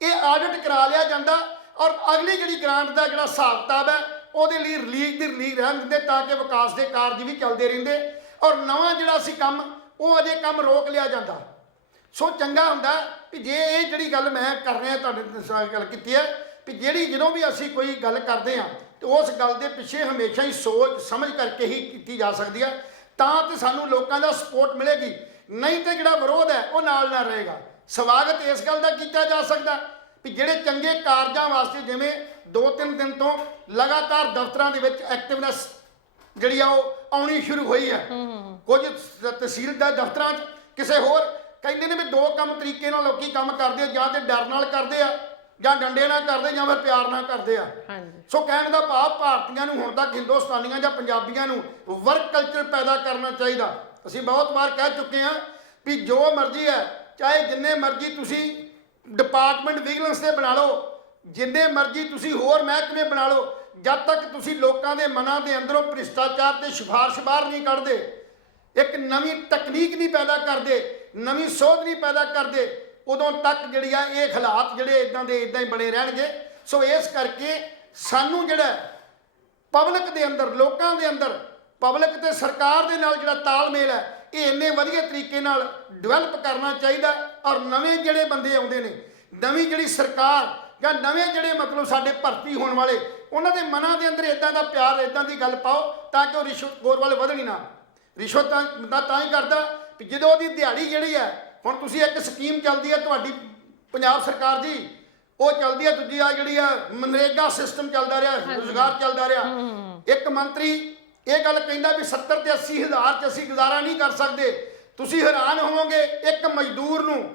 ਇਹ ਆਡਿਟ ਕਰਾ ਲਿਆ ਜਾਂਦਾ ਔਰ ਅਗਲੀ ਜਿਹੜੀ ਗ੍ਰਾਂਟ ਦਾ ਜਿਹੜਾ ਹਿਸਾਬ ਕਿਤਾਬ ਹੈ ਉਹਦੇ ਲਈ ਰਿਲੀਜ਼ ਰਹਿਣ ਦਿੰਦੇ ਤਾਂ ਕਿ ਵਿਕਾਸ ਦੇ ਕਾਰਜ ਵੀ ਚੱਲਦੇ ਰਹਿੰਦੇ ਔਰ ਨਵਾਂ ਜਿਹੜਾ ਸੀ ਕੰਮ ਉਹ ਅਜੇ ਕੰਮ ਰੋਕ ਲਿਆ ਜਾਂਦਾ। ਸੋ ਚੰਗਾ ਹੁੰਦਾ ਵੀ ਜੇ ਇਹ ਜਿਹੜੀ ਗੱਲ ਮੈਂ ਕਰ ਰਿਹਾ ਤੁਹਾਡੇ ਨਾਲ ਗੱਲ ਕੀਤੀ ਹੈ ਵੀ ਜਿਹੜੀ ਜਦੋਂ ਵੀ ਅਸੀਂ ਕੋਈ ਗੱਲ ਕਰਦੇ ਹਾਂ ਤੇ ਉਸ ਗੱਲ ਦੇ ਪਿੱਛੇ ਹਮੇਸ਼ਾ ਹੀ ਸੋਚ ਸਮਝ ਕਰਕੇ ਹੀ ਕੀਤੀ ਜਾ ਸਕਦੀ ਹੈ, ਤਾਂ ਤੇ ਸਾਨੂੰ ਲੋਕਾਂ ਦਾ ਸਪੋਰਟ ਮਿਲੇਗੀ, ਨਹੀਂ ਤੇ ਜਿਹੜਾ ਵਿਰੋਧ ਹੈ ਉਹ ਨਾਲ ਨਾ ਰਹੇਗਾ। ਸਵਾਗਤ ਇਸ ਗੱਲ ਦਾ ਕੀਤਾ ਜਾ ਸਕਦਾ ਵੀ ਜਿਹੜੇ ਚੰਗੇ ਕਾਰਜਾਂ ਵਾਸਤੇ ਜਿਵੇਂ 2-3 ਦਿਨ ਤੋਂ ਲਗਾਤਾਰ ਦਫ਼ਤਰਾਂ ਦੇ ਵਿੱਚ ਐਕਟਿਵਨੈਸ ਜਿਹੜੀ ਆ ਉਹ ਆਉਣੀ ਸ਼ੁਰੂ ਹੋਈ ਹੈ। ਕੁਝ ਤਹਿਸੀਲ ਦੇ ਦਫ਼ਤਰਾਂ 'ਚ ਕਿਸੇ ਹੋਰ ਕਹਿੰਦੇ ਨੇ ਵੀ ਦੋ ਕੰਮ ਤਰੀਕੇ ਨਾਲ ਲੋਕੀ ਕੰਮ ਕਰਦੇ ਆ, ਜਾਂ ਤੇ ਡਰ ਨਾਲ ਕਰਦੇ ਆ, ਜਾਂ ਡੰਡੇ ਨਾਲ ਕਰਦੇ, ਜਾਂ ਫਿਰ ਪਿਆਰ ਨਾਲ ਕਰਦੇ ਆ। ਸੋ ਕਹਿਣ ਦਾ ਭਾਵ ਭਾਰਤੀਆਂ ਨੂੰ ਹੁਣ ਤੱਕ ਹਿੰਦੁਸਤਾਨੀਆਂ ਜਾਂ ਪੰਜਾਬੀਆਂ ਨੂੰ ਵਰਕ ਕਲਚਰ ਪੈਦਾ ਕਰਨਾ ਚਾਹੀਦਾ। ਅਸੀਂ ਬਹੁਤ ਵਾਰ ਕਹਿ ਚੁੱਕੇ ਹਾਂ ਵੀ ਜੋ ਮਰਜ਼ੀ ਹੈ, ਚਾਹੇ ਜਿੰਨੇ ਮਰਜ਼ੀ ਤੁਸੀਂ ਡਿਪਾਰਟਮੈਂਟ ਵਿਜੀਲੈਂਸ ਦੇ ਬਣਾ ਲਓ, ਜਿੰਨੇ ਮਰਜ਼ੀ ਤੁਸੀਂ ਹੋਰ ਮਹਿਕਮੇ ਬਣਾ ਲਓ, ਜਦ ਤੱਕ ਤੁਸੀਂ ਲੋਕਾਂ ਦੇ ਮਨਾਂ ਦੇ ਅੰਦਰੋਂ ਭ੍ਰਿਸ਼ਟਾਚਾਰ ਤੇ ਸਿਫਾਰਿਸ਼ ਬਾਹਰ ਨਹੀਂ ਕੱਢਦੇ, ਇੱਕ ਨਵੀਂ ਤਕਨੀਕ ਨਹੀਂ ਪੈਦਾ ਕਰਦੇ, ਨਵੀਂ ਸੋਧ ਨਹੀਂ ਪੈਦਾ ਕਰਦੇ, ਉਦੋਂ ਤੱਕ ਜਿਹੜੀ ਆ ਇਹ ਹਾਲਾਤ ਜਿਹੜੇ ਇਦਾਂ ਦੇ ਇਦਾਂ ਹੀ ਬਣੇ ਰਹਿਣਗੇ। ਸੋ ਇਸ ਕਰਕੇ ਸਾਨੂੰ ਜਿਹੜਾ ਪਬਲਿਕ ਦੇ ਅੰਦਰ, ਲੋਕਾਂ ਦੇ ਅੰਦਰ, ਪਬਲਿਕ ਤੇ ਸਰਕਾਰ ਦੇ ਨਾਲ ਜਿਹੜਾ ਤਾਲਮੇਲ ਹੈ ਇਹ ਇੰਨੇ ਵਧੀਆ ਤਰੀਕੇ ਨਾਲ ਡਿਵੈਲਪ ਕਰਨਾ ਚਾਹੀਦਾ। ਔਰ ਨਵੇਂ ਜਿਹੜੇ ਬੰਦੇ ਆਉਂਦੇ ਨੇ, ਨਵੀਂ ਜਿਹੜੀ ਸਰਕਾਰ ਜਾਂ ਨਵੇਂ ਜਿਹੜੇ ਮਤਲਬ ਸਾਡੇ ਭਰਤੀ ਹੋਣ ਵਾਲੇ, ਉਹਨਾਂ ਦੇ ਮਨਾਂ ਦੇ ਅੰਦਰ ਇਦਾਂ ਦਾ ਪਿਆਰ, ਇਦਾਂ ਦੀ ਗੱਲ ਪਾਓ ਤਾਂ ਕਿ ਉਹ ਰਿਸ਼ਵਤਖੋਰ ਵਾਲੇ ਵਧਣ ਹੀ ਨਾ। ਰਿਸ਼ਵਤ ਤਾਂ ਹੀ ਕਰਦਾ ਵੀ ਜਦੋਂ ਉਹਦੀ ਦਿਹਾੜੀ ਜਿਹੜੀ ਹੈ, ਹੁਣ ਤੁਸੀਂ ਇੱਕ ਸਕੀਮ ਚੱਲਦੀ ਹੈ ਤੁਹਾਡੀ ਪੰਜਾਬ ਸਰਕਾਰ ਦੀ, ਉਹ ਚੱਲਦੀ ਹੈ, ਦੂਜੀ ਆ ਜਿਹੜੀ ਆ ਮਨਰੇਗਾ ਸਿਸਟਮ ਚੱਲਦਾ ਰਿਹਾ, ਰੁਜ਼ਗਾਰ ਚੱਲਦਾ ਰਿਹਾ। ਇੱਕ ਮੰਤਰੀ ਇਹ ਗੱਲ ਕਹਿੰਦਾ ਵੀ 70 ਤੇ 80 ਹਜ਼ਾਰ 'ਚ ਅਸੀਂ ਗੁਜ਼ਾਰਾ ਨਹੀਂ ਕਰ ਸਕਦੇ। ਤੁਸੀਂ ਹੈਰਾਨ ਹੋਵੋਗੇ, ਇੱਕ ਮਜ਼ਦੂਰ ਨੂੰ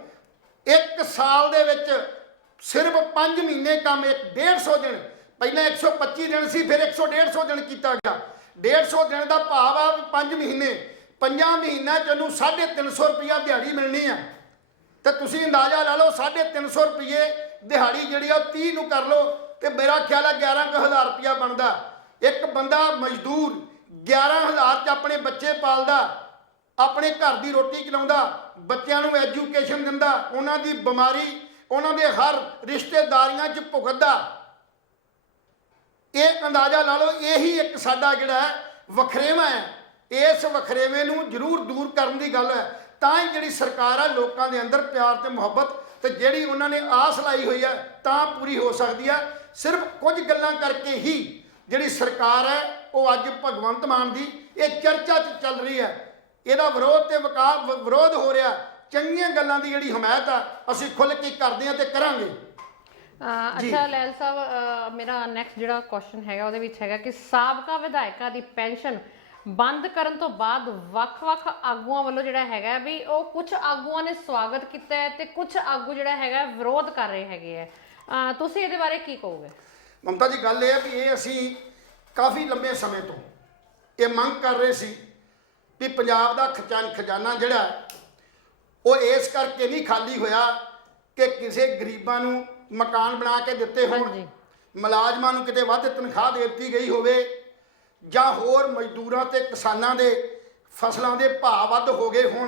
ਇੱਕ ਸਾਲ ਦੇ ਵਿੱਚ ਸਿਰਫ 5 ਮਹੀਨੇ ਕੰਮ, 150 ਦਿਨ, ਪਹਿਲਾਂ 125 ਦਿਨ ਸੀ, ਫਿਰ 150 ਦਿਨ ਕੀਤਾ ਗਿਆ। 150 ਦਿਨ ਦਾ ਭਾਵ ਆ 5 ਮਹੀਨੇ, 5 ਮਹੀਨਿਆਂ 'ਚ ਉਹਨੂੰ 350 ਰੁਪਇਆ ਦਿਹਾੜੀ ਮਿਲਣੀ ਆ। ਤੇ ਤੁਸੀਂ ਅੰਦਾਜ਼ਾ ਲਾ ਲਓ, 350 ਰੁਪਏ ਦਿਹਾੜੀ ਜਿਹੜੀ ਆ 30 ਨੂੰ ਕਰ ਲਓ ਤੇ ਮੇਰਾ ਖਿਆਲ ਆ 11,000 ਰੁਪਇਆ ਬਣਦਾ। ਇੱਕ ਬੰਦਾ ਮਜ਼ਦੂਰ 11,000 'ਚ ਆਪਣੇ ਬੱਚੇ ਪਾਲਦਾ, ਆਪਣੇ ਘਰ ਦੀ ਰੋਟੀ ਚਲਾਉਂਦਾ, ਬੱਚਿਆਂ ਨੂੰ ਐਜੂਕੇਸ਼ਨ ਦਿੰਦਾ, ਉਹਨਾਂ ਦੀ ਬਿਮਾਰੀ, ਉਹਨਾਂ ਦੇ ਹਰ ਰਿਸ਼ਤੇਦਾਰੀਆਂ 'ਚ ਭੁਗਤਦਾ। ਇਹ ਅੰਦਾਜ਼ਾ ਲਾ ਲਓ, ਇਹੀ ਇੱਕ ਸਾਡਾ ਜਿਹੜਾ ਵਖਰੇਵਾਂ ਹੈ। ਇਸ ਵਖਰੇਵੇਂ ਨੂੰ ਜ਼ਰੂਰ ਦੂਰ ਕਰਨ ਦੀ ਗੱਲ ਹੈ, ਤਾਂ ਹੀ ਜਿਹੜੀ ਸਰਕਾਰ ਆ ਲੋਕਾਂ ਦੇ ਅੰਦਰ ਪਿਆਰ ਤੇ ਮੁਹੱਬਤ ਤੇ ਜਿਹੜੀ ਉਹਨਾਂ ਨੇ ਆਸ ਲਾਈ ਹੋਈ ਹੈ ਤਾਂ ਪੂਰੀ ਹੋ ਸਕਦੀ ਹੈ। ਸਿਰਫ ਕੁਝ ਗੱਲਾਂ ਕਰਕੇ ਹੀ ਜਿਹੜੀ ਸਰਕਾਰ ਹੈ ਉਹ ਅੱਜ ਭਗਵੰਤ ਮਾਨ ਦੀ ਇਹ ਚਰਚਾ 'ਚ ਚੱਲ ਰਹੀ ਹੈ, ਇਹਦਾ ਵਿਰੋਧ ਤੇ ਵਿਰੋਧ ਹੋ ਰਿਹਾ। ਚੰਗੀਆਂ ਗੱਲਾਂ ਦੀ ਜਿਹੜੀ ਹਮਾਇਤ ਆ ਅਸੀਂ ਖੁੱਲ੍ਹ ਕੇ ਕਰਦੇ ਹਾਂ ਤੇ ਕਰਾਂਗੇ। ਅੱਛਾ ਲੈਲ ਸਾਹਿਬ, ਮੇਰਾ ਨੈਕਸਟ ਜਿਹੜਾ ਕੁਐਸਚਨ ਹੈਗਾ ਉਹਦੇ ਵਿੱਚ ਹੈਗਾ ਕਿ ਸਾਬਕਾ ਵਿਧਾਇਕਾਂ ਦੀ ਪੈਨਸ਼ਨ ਬੰਦ ਕਰਨ ਤੋਂ ਬਾਅਦ ਵੱਖ-ਵੱਖ ਆਗੂਆਂ ਵੱਲੋਂ ਜਿਹੜਾ ਹੈਗਾ ਵੀ ਉਹ ਕੁਝ ਆਗੂਆਂ ਨੇ ਸਵਾਗਤ ਕੀਤਾ ਹੈ ਤੇ ਕੁਝ ਆਗੂ ਜਿਹੜਾ ਹੈਗਾ ਵਿਰੋਧ ਕਰ ਰਹੇ ਹੈਗੇ ਹੈ। ਤੁਸੀਂ ਇਹਦੇ ਬਾਰੇ ਕੀ ਕਹੋਗੇ? ਮਮਤਾ ਜੀ, ਗੱਲ ਇਹ ਹੈ ਵੀ ਇਹ ਅਸੀਂ ਕਾਫੀ ਲੰਬੇ ਸਮੇਂ ਤੋਂ ਇਹ ਮੰਗ ਕਰ ਰਹੇ ਸੀ ਵੀ ਪੰਜਾਬ ਦਾ ਖਜ਼ਾਨਾ ਜਿਹੜਾ ਉਹ ਇਸ ਕਰਕੇ ਨਹੀਂ ਖਾਲੀ ਹੋਇਆ ਕਿ ਕਿਸੇ ਗਰੀਬਾਂ ਨੂੰ ਮਕਾਨ ਬਣਾ ਕੇ ਦਿੱਤੇ ਹੋਣ, ਮੁਲਾਜ਼ਮਾਂ ਨੂੰ ਕਿਤੇ ਵੱਧ ਤਨਖਾਹ ਦੇ ਦਿੱਤੀ ਗਈ ਹੋਵੇ, ਜਾਂ ਹੋਰ ਮਜ਼ਦੂਰਾਂ ਤੇ ਕਿਸਾਨਾਂ ਦੇ ਫਸਲਾਂ ਦੇ ਭਾਅ ਵੱਧ ਹੋ ਗਏ ਹੋਣ,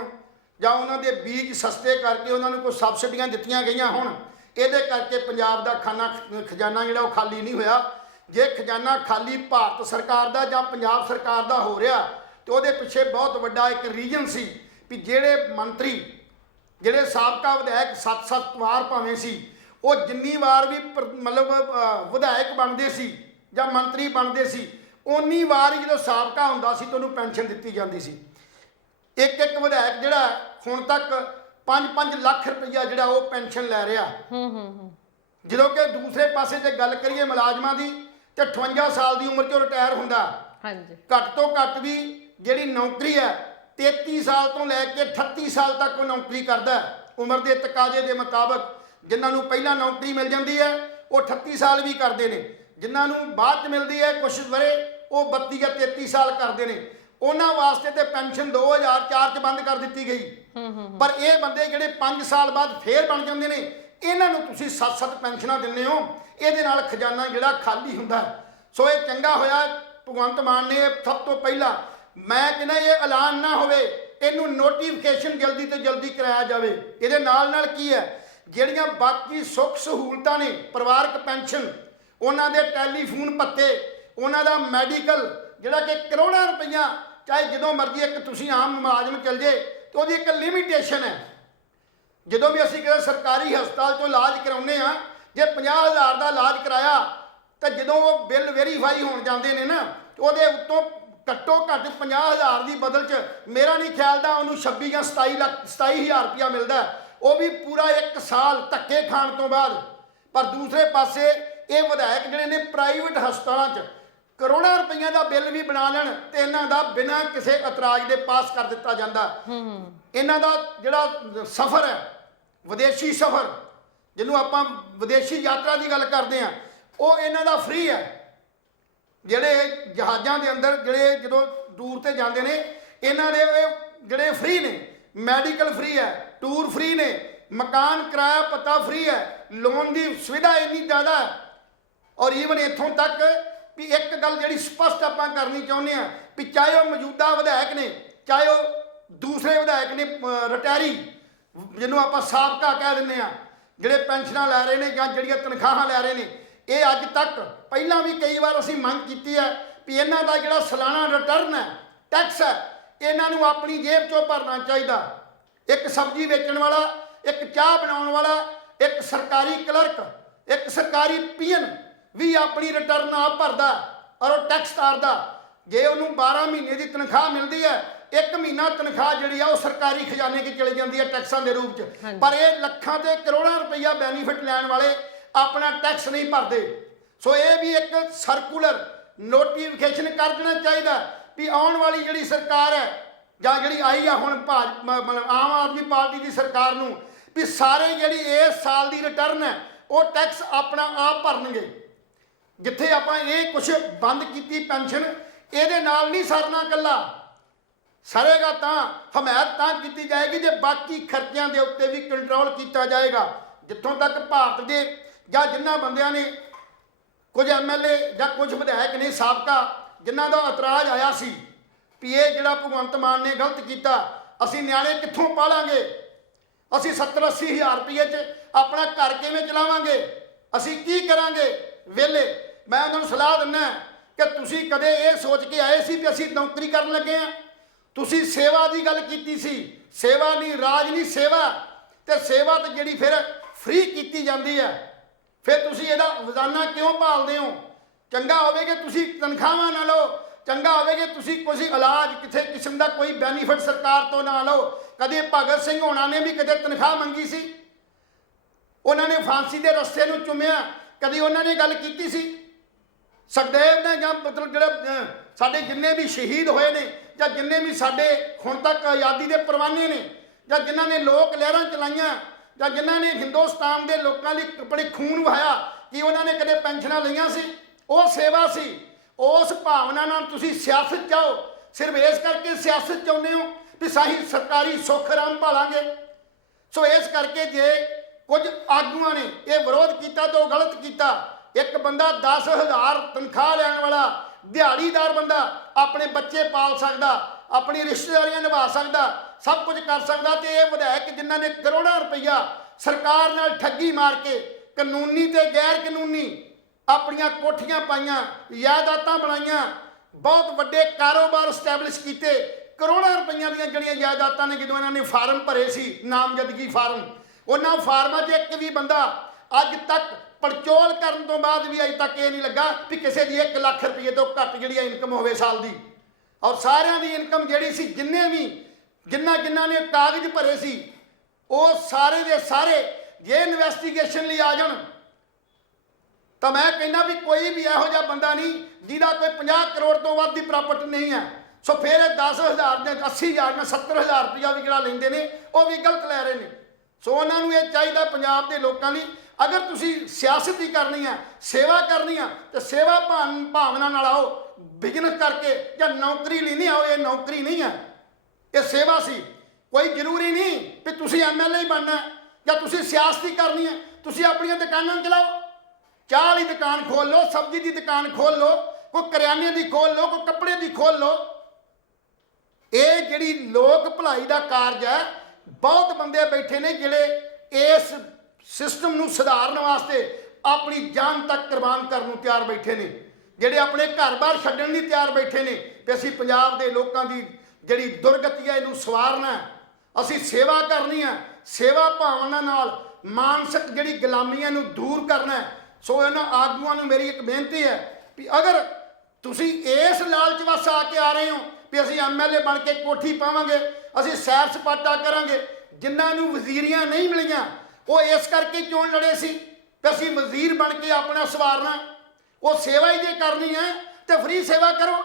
ਜਾਂ ਉਹਨਾਂ ਦੇ ਬੀਜ ਸਸਤੇ ਕਰਕੇ ਉਹਨਾਂ ਨੂੰ ਕੋਈ ਸਬਸਿਡੀਆਂ ਦਿੱਤੀਆਂ ਗਈਆਂ ਹੋਣ। ਇਹਦੇ ਕਰਕੇ ਪੰਜਾਬ ਦਾ ਖਜ਼ਾਨਾ ਜਿਹੜਾ ਉਹ ਖਾਲੀ ਨਹੀਂ ਹੋਇਆ। ਜੇ ਖਜ਼ਾਨਾ ਖਾਲੀ ਭਾਰਤ ਸਰਕਾਰ ਦਾ ਜਾਂ ਪੰਜਾਬ ਸਰਕਾਰ ਦਾ ਹੋ ਰਿਹਾ ਤੇ ਉਹਦੇ ਪਿੱਛੇ ਬਹੁਤ ਵੱਡਾ ਇੱਕ ਰੀਜਨ ਸੀ ਵੀ ਜਿਹੜੇ ਮੰਤਰੀ, ਜਿਹੜੇ ਸਾਬਕਾ ਵਿਧਾਇਕ 7-7 ਵਾਰ ਭਾਵੇਂ ਸੀ, ਉਹ ਜਿੰਨੀ ਵਾਰ ਵੀ ਮਤਲਬ ਵਿਧਾਇਕ ਬਣਦੇ ਸੀ ਜਾਂ ਮੰਤਰੀ ਬਣਦੇ ਸੀ, ਉਨੀ ਵਾਰ ਹੀ ਜਦੋਂ ਸਾਬਕਾ ਹੁੰਦਾ ਸੀ ਤਾਂ ਉਹਨੂੰ ਪੈਨਸ਼ਨ ਦਿੱਤੀ ਜਾਂਦੀ ਸੀ। ਇੱਕ ਵਿਧਾਇਕ ਜਿਹੜਾ ਹੁਣ ਤੱਕ 5-5 ਲੱਖ ਰੁਪਈਆ ਜਿਹੜਾ ਉਹ ਪੈਨਸ਼ਨ ਲੈ ਰਿਹਾ। ਜਦੋਂ ਕਿ ਦੂਸਰੇ ਪਾਸੇ ਜੇ ਗੱਲ ਕਰੀਏ ਮੁਲਾਜ਼ਮਾਂ ਦੀ ਤੇ 58 ਸਾਲ ਦੀ ਉਮਰ 'ਚੋਂ ਰਿਟਾਇਰ ਹੁੰਦਾ। ਘੱਟ ਤੋਂ ਘੱਟ ਵੀ ਜਿਹੜੀ ਨੌਕਰੀ ਹੈ 33 ਸਾਲ ਤੋਂ ਲੈ ਕੇ 38 ਸਾਲ ਤੱਕ ਉਹ ਨੌਕਰੀ ਕਰਦਾ ਉਮਰ ਦੇ ਤਕਾਜ਼ੇ ਦੇ ਮੁਤਾਬਕ। ਜਿਨ੍ਹਾਂ ਨੂੰ ਪਹਿਲਾਂ ਨੌਕਰੀ ਮਿਲ ਜਾਂਦੀ ਹੈ ਉਹ 38 ਸਾਲ ਵੀ ਕਰਦੇ ਨੇ, ਜਿਨ੍ਹਾਂ ਨੂੰ ਬਾਅਦ 'ਚ ਮਿਲਦੀ ਹੈ ਕੁਛ ਵਰੇ ਉਹ 32 ਜਾਂ 33 ਸਾਲ ਕਰਦੇ ਨੇ। ਉਹਨਾਂ ਵਾਸਤੇ ਤੇ ਪੈਨਸ਼ਨ 2004 'ਚ ਬੰਦ ਕਰ ਦਿੱਤੀ ਗਈ। ਪਰ ਇਹ ਬੰਦੇ ਜਿਹੜੇ 5 ਸਾਲ ਬਾਅਦ ਫੇਰ ਬਣ ਜਾਂਦੇ ਨੇ, ਇਹਨਾਂ ਨੂੰ ਤੁਸੀਂ 7-7 ਪੈਨਸ਼ਨਾਂ ਦਿੰਦੇ ਹੋ। ਇਹਦੇ ਨਾਲ ਖਜ਼ਾਨਾ ਜਿਹੜਾ ਖਾਲੀ ਹੁੰਦਾ। ਸੋ ਇਹ ਚੰਗਾ ਹੋਇਆ ਭਗਵੰਤ ਮਾਨ ਨੇ ਸਭ ਤੋਂ ਪਹਿਲਾਂ, ਮੈਂ ਕਹਿੰਦਾ ਇਹ ਐਲਾਨ ਨਾ ਹੋਵੇ, ਇਹਨੂੰ ਨੋਟੀਫਿਕੇਸ਼ਨ ਜਲਦੀ ਤੋਂ ਜਲਦੀ ਕਰਾਇਆ ਜਾਵੇ। ਇਹਦੇ ਨਾਲ ਕੀ ਹੈ, ਜਿਹੜੀਆਂ ਬਾਕੀ ਸੁੱਖ ਸਹੂਲਤਾਂ ਨੇ, ਪਰਿਵਾਰਕ ਪੈਨਸ਼ਨ, ਉਹਨਾਂ ਦੇ ਟੈਲੀਫੋਨ ਭੱਤੇ, ਉਹਨਾਂ ਦਾ ਮੈਡੀਕਲ ਜਿਹੜਾ ਕਿ ਕਰੋੜਾਂ ਰੁਪਈਆ, ਚਾਹੇ ਜਦੋਂ ਮਰਜ਼ੀ ਇੱਕ ਤੁਸੀਂ ਆਮ ਮੁਲਾਜ਼ਮ ਚੱਲ ਜੇ ਤੇ ਉਹਦੀ ਇੱਕ ਲਿਮਿਟੇਸ਼ਨ ਹੈ। ਜਦੋਂ ਵੀ ਅਸੀਂ ਕਿਸੇ ਸਰਕਾਰੀ ਹਸਪਤਾਲ 'ਚੋਂ ਇਲਾਜ ਕਰਾਉਂਦੇ ਹਾਂ, ਜੇ 50,000 ਦਾ ਇਲਾਜ ਕਰਾਇਆ ਤਾਂ ਜਦੋਂ ਉਹ ਬਿੱਲ ਵੈਰੀਫਾਈ ਹੋਣ ਜਾਂਦੇ ਨੇ ਨਾ, ਉਹਦੇ ਉੱਤੋਂ ਘੱਟੋ ਘੱਟ 50,000 ਦੀ ਬਦਲ 'ਚ ਮੇਰਾ ਨਹੀਂ ਖਿਆਲ ਦਾ ਉਹਨੂੰ 26 ਜਾਂ 27,000 ਰੁਪਇਆ ਮਿਲਦਾ, ਉਹ ਵੀ ਪੂਰਾ 1 ਸਾਲ ਧੱਕੇ ਖਾਣ ਤੋਂ ਬਾਅਦ। ਪਰ ਦੂਸਰੇ ਪਾਸੇ ਇਹ ਵਿਧਾਇਕ ਜਿਹੜੇ ਨੇ ਪ੍ਰਾਈਵੇਟ ਹਸਪਤਾਲਾਂ 'ਚ ਕਰੋੜਾਂ ਰੁਪਈਆਂ ਦਾ ਬਿੱਲ ਵੀ ਬਣਾ ਲੈਣ ਤੇ ਇਹਨਾਂ ਦਾ ਬਿਨਾਂ ਕਿਸੇ ਇਤਰਾਜ਼ ਦੇ ਪਾਸ ਕਰ ਦਿੱਤਾ ਜਾਂਦਾ। ਇਹਨਾਂ ਦਾ ਜਿਹੜਾ ਸਫ਼ਰ ਹੈ, ਵਿਦੇਸ਼ੀ ਸਫ਼ਰ, ਜਿਹਨੂੰ ਆਪਾਂ ਵਿਦੇਸ਼ੀ ਯਾਤਰਾ ਦੀ ਗੱਲ ਕਰਦੇ ਹਾਂ, ਉਹ ਇਹਨਾਂ ਦਾ ਫ੍ਰੀ ਹੈ। ਜਿਹੜੇ ਜਹਾਜ਼ਾਂ ਦੇ ਅੰਦਰ ਜਿਹੜੇ ਜਦੋਂ ਦੂਰ ਤੇ ਜਾਂਦੇ ਨੇ, ਇਹਨਾਂ ਦੇ ਜਿਹੜੇ ਫ੍ਰੀ ਨੇ, ਮੈਡੀਕਲ ਫ੍ਰੀ ਹੈ, ਟੂਰ ਫ੍ਰੀ ਨੇ, ਮਕਾਨ ਕਿਰਾਇਆ ਪਤਾ ਫ੍ਰੀ ਹੈ, ਲੋਨ ਦੀ ਸੁਵਿਧਾ ਇੰਨੀ ਜ਼ਿਆਦਾ ਹੈ। ਔਰ ਈਵਨ ਇੱਥੋਂ ਤੱਕ ਵੀ ਇੱਕ ਗੱਲ ਜਿਹੜੀ ਸਪਸ਼ਟ ਆਪਾਂ ਕਰਨੀ ਚਾਹੁੰਦੇ ਹਾਂ ਵੀ ਚਾਹੇ ਉਹ ਮੌਜੂਦਾ ਵਿਧਾਇਕ ਨੇ, ਚਾਹੇ ਉਹ ਦੂਸਰੇ ਵਿਧਾਇਕ ਨੇ, ਰਿਟਾਇਰੀ ਜਿਹਨੂੰ ਆਪਾਂ ਸਾਬਕਾ ਕਹਿ ਦਿੰਦੇ ਆ, ਜਿਹੜੇ ਪੈਨਸ਼ਨਾਂ ਲੈ ਰਹੇ ਨੇ ਜਾਂ ਜਿਹੜੀਆਂ ਤਨਖਾਹਾਂ ਲੈ ਰਹੇ ਨੇ, ਇਹ ਅੱਜ ਤੱਕ ਪਹਿਲਾਂ ਵੀ ਕਈ ਵਾਰ ਅਸੀਂ ਮੰਗ ਕੀਤੀ ਹੈ ਵੀ ਇਹਨਾਂ ਦਾ ਜਿਹੜਾ ਸਾਲਾਨਾ ਰਿਟਰਨ ਹੈ, ਟੈਕਸ ਹੈ, ਇਹਨਾਂ ਨੂੰ ਆਪਣੀ ਜੇਬ ਚੋਂ ਭਰਨਾ ਚਾਹੀਦਾ। ਇੱਕ ਸਬਜ਼ੀ ਵੇਚਣ ਵਾਲਾ, ਇੱਕ ਚਾਹ ਬਣਾਉਣ ਵਾਲਾ, ਇੱਕ ਸਰਕਾਰੀ ਕਲਰਕ, ਇੱਕ ਸਰਕਾਰੀ ਪੀਐਨ ਵੀ ਆਪਣੀ ਰਿਟਰਨ ਆਪ ਭਰਦਾ ਔਰ ਉਹ ਟੈਕਸ ਤਾਰਦਾ। ਜੇ ਉਹਨੂੰ 12 ਮਹੀਨੇ ਦੀ ਤਨਖਾਹ ਮਿਲਦੀ ਹੈ, 1 ਮਹੀਨਾ ਤਨਖਾਹ ਜਿਹੜੀ ਆ ਉਹ ਸਰਕਾਰੀ ਖਜ਼ਾਨੇ 'ਚ ਚਲੀ ਜਾਂਦੀ ਹੈ ਟੈਕਸਾਂ ਦੇ ਰੂਪ 'ਚ। ਪਰ ਇਹ ਲੱਖਾਂ ਤੇ ਕਰੋੜਾਂ ਰੁਪਈਆ ਬੈਨੀਫਿਟ ਲੈਣ ਵਾਲੇ ਆਪਣਾ ਟੈਕਸ ਨਹੀਂ ਭਰਦੇ। ਸੋ ਇਹ ਵੀ ਇੱਕ ਸਰਕੂਲਰ ਨੋਟੀਫਿਕੇਸ਼ਨ ਕਰ ਦੇਣਾ ਚਾਹੀਦਾ ਵੀ ਆਉਣ ਵਾਲੀ ਜਿਹੜੀ ਸਰਕਾਰ ਹੈ ਜਾਂ ਜਿਹੜੀ ਆਈ ਆ ਹੁਣ ਮਤਲਬ ਆਮ ਆਦਮੀ ਪਾਰਟੀ ਦੀ ਸਰਕਾਰ ਨੂੰ, ਵੀ ਸਾਰੇ ਜਿਹੜੀ ਇਸ ਸਾਲ ਦੀ ਰਿਟਰਨ ਹੈ ਉਹ ਟੈਕਸ ਆਪਣਾ ਆਪ ਭਰਨਗੇ। ਜਿੱਥੇ ਆਪਾਂ ਇਹ ਕੁਛ ਬੰਦ ਕੀਤੀ ਪੈਨਸ਼ਨ, ਇਹਦੇ ਨਾਲ ਨਹੀਂ ਸਰਨਾ ਇਕੱਲਾ, ਸਰੇਗਾ ਤਾਂ ਹਮਾਇਤ ਤਾਂ ਕੀਤੀ ਜਾਏਗੀ ਜੇ ਬਾਕੀ ਖਰਚਿਆਂ ਦੇ ਉੱਤੇ ਵੀ ਕੰਟਰੋਲ ਕੀਤਾ ਜਾਏਗਾ। ਜਿੱਥੋਂ ਤੱਕ ਭਾਰਤ ਦੇ ਜਾਂ ਜਿਨ੍ਹਾਂ ਬੰਦਿਆਂ ਨੇ, ਕੁਝ ਐਮਐਲਏ ਜਾਂ ਕੁਝ ਵਿਧਾਇਕ ਨੇ ਸਾਬਕਾ, ਜਿਨ੍ਹਾਂ ਦਾ ਇਤਰਾਜ਼ ਆਇਆ ਸੀ ਵੀ ਇਹ ਜਿਹੜਾ ਭਗਵੰਤ ਮਾਨ ਨੇ ਗਲਤ ਕੀਤਾ, ਅਸੀਂ ਨਿਆਣੇ ਕਿੱਥੋਂ ਪਾਲਾਂਗੇ, ਅਸੀਂ 70-80 ਹਜ਼ਾਰ ਰੁਪਏ 'ਚ ਆਪਣਾ ਘਰ ਕਿਵੇਂ ਚਲਾਵਾਂਗੇ, ਅਸੀਂ ਕੀ ਕਰਾਂਗੇ ਵਿਹਲੇ। ਮੈਂ ਉਹਨਾਂ ਨੂੰ ਸਲਾਹ ਦਿੰਦਾ ਕਿ ਤੁਸੀਂ ਕਦੇ ਇਹ ਸੋਚ ਕੇ ਆਏ ਸੀ ਵੀ ਅਸੀਂ ਨੌਕਰੀ ਕਰਨ ਲੱਗੇ ਹਾਂ? ਤੁਸੀਂ ਸੇਵਾ ਦੀ ਗੱਲ ਕੀਤੀ ਸੀ, ਸੇਵਾ ਨਹੀਂ, ਰਾਜ ਨਹੀਂ, ਸੇਵਾ। ਤੇ ਸੇਵਾ ਤੇ ਜਿਹੜੀ ਫਿਰ ਫ੍ਰੀ ਕੀਤੀ ਜਾਂਦੀ ਹੈ, ਫਿਰ ਤੁਸੀਂ ਇਹਦਾ ਰੋਜ਼ਾਨਾ ਕਿਉਂ ਭਾਲਦੇ ਹੋ? ਚੰਗਾ ਹੋਵੇ ਕਿ ਤੁਸੀਂ ਤਨਖਾਹਾਂ ਨਾ ਲਓ, ਚੰਗਾ ਹੋਵੇ ਕਿ ਤੁਸੀਂ ਕੋਈ ਇਲਾਜ ਕਿਸੇ ਕਿਸਮ ਦਾ ਕੋਈ ਬੈਨੀਫਿਟ ਸਰਕਾਰ ਤੋਂ ਨਾ ਲਓ। ਕਦੇ ਭਗਤ ਸਿੰਘ ਹੋਣਾ ਨੇ ਵੀ ਕਦੇ ਤਨਖਾਹ ਮੰਗੀ ਸੀ? ਉਹਨਾਂ ਨੇ ਫਾਂਸੀ ਦੇ ਰਸਤੇ ਨੂੰ ਚੁੰਮਿਆ, ਕਦੀ ਉਹਨਾਂ ਨੇ ਗੱਲ ਕੀਤੀ ਸੀ? ਸੁਖਦੇਵ ਨੇ ਜਾਂ ਮਤਲਬ ਜਿਹੜੇ ਸਾਡੇ ਜਿੰਨੇ ਵੀ ਸ਼ਹੀਦ ਹੋਏ ਨੇ, ਜਾਂ ਜਿੰਨੇ ਵੀ ਸਾਡੇ ਹੁਣ ਤੱਕ ਆਜ਼ਾਦੀ ਦੇ ਪਰਵਾਨੇ ਨੇ, ਜਾਂ ਜਿਨ੍ਹਾਂ ਨੇ ਲੋਕ ਲਹਿਰਾਂ ਚਲਾਈਆਂ, ਜਾਂ ਜਿਨ੍ਹਾਂ ਨੇ ਹਿੰਦੁਸਤਾਨ ਦੇ ਲੋਕਾਂ ਲਈ ਆਪਣੇ ਖੂਨ ਵਹਾਇਆ, ਕੀ ਉਹਨਾਂ ਨੇ ਕਦੇ ਪੈਨਸ਼ਨਾਂ ਲਈਆਂ ਸੀ? ਉਹ ਸੇਵਾ ਸੀ। ਉਸ ਭਾਵਨਾ ਨਾਲ ਤੁਸੀਂ ਸਿਆਸਤ ਚਾਹੋ, ਸਿਰਫ ਇਸ ਕਰਕੇ ਸਿਆਸਤ ਚਾਹੁੰਦੇ ਹੋ ਵੀ ਸਾਹੀ ਸਰਕਾਰੀ ਸੁੱਖ ਆਰਾਮ ਭਾਲਾਂਗੇ। ਸੋ ਇਸ ਕਰਕੇ ਜੇ ਕੁਝ ਆਗੂਆਂ ਨੇ ਇਹ ਵਿਰੋਧ ਕੀਤਾ ਤਾਂ ਉਹ ਗਲਤ ਕੀਤਾ। ਇੱਕ ਬੰਦਾ 10,000 ਤਨਖਾਹ ਲੈਣ ਵਾਲਾ ਦਿਹਾੜੀਦਾਰ ਬੰਦਾ ਆਪਣੇ ਬੱਚੇ ਪਾਲ ਸਕਦਾ, ਆਪਣੀ ਰਿਸ਼ਤੇਦਾਰੀਆਂ ਨਿਭਾ ਸਕਦਾ, ਸਭ ਕੁਝ ਕਰ ਸਕਦਾ, ਤੇ ਇਹ ਵਿਧਾਇਕ ਜਿਨ੍ਹਾਂ ਨੇ ਕਰੋੜਾਂ ਰੁਪਈਆ ਸਰਕਾਰ ਨਾਲ ਠੱਗੀ ਮਾਰ ਕੇ ਕਾਨੂੰਨੀ ਤੇ ਗੈਰ ਕਾਨੂੰਨੀ ਆਪਣੀਆਂ ਕੋਠੀਆਂ ਪਾਈਆਂ, ਜਾਇਦਾਦਾਂ ਬਣਾਈਆਂ, ਬਹੁਤ ਵੱਡੇ ਕਾਰੋਬਾਰ ਸਟੈਬਲਿਸ਼ ਕੀਤੇ, ਕਰੋੜਾਂ ਰੁਪਈਆਂ ਦੀਆਂ ਜਿਹੜੀਆਂ ਜਾਇਦਾਦਾਂ ਨੇ, ਜਦੋਂ ਇਹਨਾਂ ਨੇ ਫਾਰਮ ਭਰੇ ਸੀ ਨਾਮਜ਼ਦਗੀ ਫਾਰਮ, ਉਹਨਾਂ ਫਾਰਮਾਂ 'ਚ ਇੱਕ ਵੀ ਬੰਦਾ ਅੱਜ ਤੱਕ ਪੜਚੋਲ ਕਰਨ ਤੋਂ ਬਾਅਦ ਵੀ ਅਜੇ ਤੱਕ ਇਹ ਨਹੀਂ ਲੱਗਾ ਵੀ ਕਿਸੇ ਦੀ 1 ਲੱਖ ਰੁਪਏ ਤੋਂ ਘੱਟ ਜਿਹੜੀ ਇਨਕਮ ਹੋਵੇ ਸਾਲ ਦੀ। ਔਰ ਸਾਰਿਆਂ ਦੀ ਇਨਕਮ ਜਿਹੜੀ ਸੀ, ਜਿੰਨੇ ਵੀ ਜਿਨ੍ਹਾਂ ਨੇ ਕਾਗਜ਼ ਭਰੇ ਸੀ, ਉਹ ਸਾਰੇ ਦੇ ਸਾਰੇ ਜੇ ਇਨਵੈਸਟੀਗੇਸ਼ਨ ਲਈ ਆ ਜਾਣ ਤਾਂ ਮੈਂ ਕਹਿੰਦਾ ਵੀ ਕੋਈ ਵੀ ਇਹੋ ਜਿਹਾ ਬੰਦਾ ਨਹੀਂ ਜਿਹਦਾ ਕੋਈ 50 ਕਰੋੜ ਤੋਂ ਵੱਧ ਦੀ ਪ੍ਰਾਪਰਟੀ ਨਹੀਂ ਹੈ। ਸੋ ਫਿਰ ਇਹ 10,000 ਨੇ 80,000 ਨੇ 70,000 ਰੁਪਇਆ ਵੀ ਜਿਹੜਾ ਲੈਂਦੇ ਨੇ ਉਹ ਵੀ ਗਲਤ ਲੈ ਰਹੇ ਨੇ। ਸੋ ਉਹਨਾਂ ਨੂੰ ਇਹ ਚਾਹੀਦਾ ਪੰਜਾਬ ਦੇ ਲੋਕਾਂ ਲਈ, ਅਗਰ ਤੁਸੀਂ ਸਿਆਸਤ ਹੀ ਕਰਨੀ ਹੈ, ਸੇਵਾ ਕਰਨੀ ਆ, ਤੇ ਸੇਵਾ ਭਾਵਨਾ ਨਾਲ ਆਓ, ਬਿਜ਼ਨਸ ਕਰਕੇ ਜਾਂ ਨੌਕਰੀ ਲਈ ਨਹੀਂ ਆਓ। ਇਹ ਨੌਕਰੀ ਨਹੀਂ ਹੈ, ਇਹ ਸੇਵਾ ਸੀ। ਕੋਈ ਜ਼ਰੂਰੀ ਨਹੀਂ ਵੀ ਤੁਸੀਂ ਐਮਐਲਏ ਹੀ ਬਣਨਾ ਜਾਂ ਤੁਸੀਂ ਸਿਆਸਤ ਹੀ ਕਰਨੀ ਹੈ। ਤੁਸੀਂ ਆਪਣੀਆਂ ਦੁਕਾਨਾਂ ਚਲਾਓ, ਚਾਹ ਵਾਲੀ ਦੁਕਾਨ ਖੋਲ ਲਓ, ਸਬਜ਼ੀ ਦੀ ਦੁਕਾਨ ਖੋਲ ਲਓ, ਕੋਈ ਕਰਿਆਨੇ ਦੀ ਖੋਲ ਲਓ, ਕੋਈ ਕੱਪੜੇ ਦੀ ਖੋਲ ਲਓ। ਇਹ ਜਿਹੜੀ ਲੋਕ ਭਲਾਈ ਦਾ ਕਾਰਜ ਹੈ, ਬਹੁਤ ਬੰਦੇ ਬੈਠੇ ਨੇ ਜਿਹੜੇ ਇਸ ਸਿਸਟਮ ਨੂੰ ਸੁਧਾਰਨ ਵਾਸਤੇ ਆਪਣੀ ਜਾਨ ਤੱਕ ਕੁਰਬਾਨ ਕਰਨ ਨੂੰ ਤਿਆਰ ਬੈਠੇ ਨੇ, ਜਿਹੜੇ ਆਪਣੇ ਘਰ-ਬਾਰ ਛੱਡਣ ਲਈ ਤਿਆਰ ਬੈਠੇ ਨੇ ਕਿ ਅਸੀਂ ਪੰਜਾਬ ਦੇ ਲੋਕਾਂ ਦੀ ਜਿਹੜੀ ਦੁਰਗਤੀ ਹੈ ਇਹਨੂੰ ਸਵਾਰਨਾ, ਅਸੀਂ ਸੇਵਾ ਕਰਨੀ ਹੈ, ਸੇਵਾ ਭਾਵਨਾ ਨਾਲ ਮਾਨਸਿਕ ਜਿਹੜੀ ਗੁਲਾਮੀਆਂ ਨੂੰ ਦੂਰ ਕਰਨਾ। ਸੋ ਇਹਨਾਂ ਆਗੂਆਂ ਨੂੰ ਮੇਰੀ ਇੱਕ ਬੇਨਤੀ ਹੈ ਵੀ ਅਗਰ ਤੁਸੀਂ ਇਸ ਲਾਲਚ ਵੱਸ ਆ ਕੇ ਆ ਰਹੇ ਹੋ ਵੀ ਅਸੀਂ ਐਮਐਲਏ ਬਣ ਕੇ ਕੋਠੀ ਪਾਵਾਂਗੇ, ਅਸੀਂ ਸੈਰ ਸਪਾਟਾ ਕਰਾਂਗੇ, ਜਿਨ੍ਹਾਂ ਨੂੰ ਵਜ਼ੀਰੀਆਂ ਨਹੀਂ ਮਿਲੀਆਂ ਉਹ ਇਸ ਕਰਕੇ ਚੋਣ ਲੜੇ ਸੀ ਕਿ ਅਸੀਂ ਵਜ਼ੀਰ ਬਣ ਕੇ ਆਪਣਾ ਸਵਾਰਨਾ। ਉਹ ਸੇਵਾ ਹੀ ਜੇ ਕਰਨੀ ਹੈ ਤੇ ਫ੍ਰੀ ਸੇਵਾ ਕਰੋ।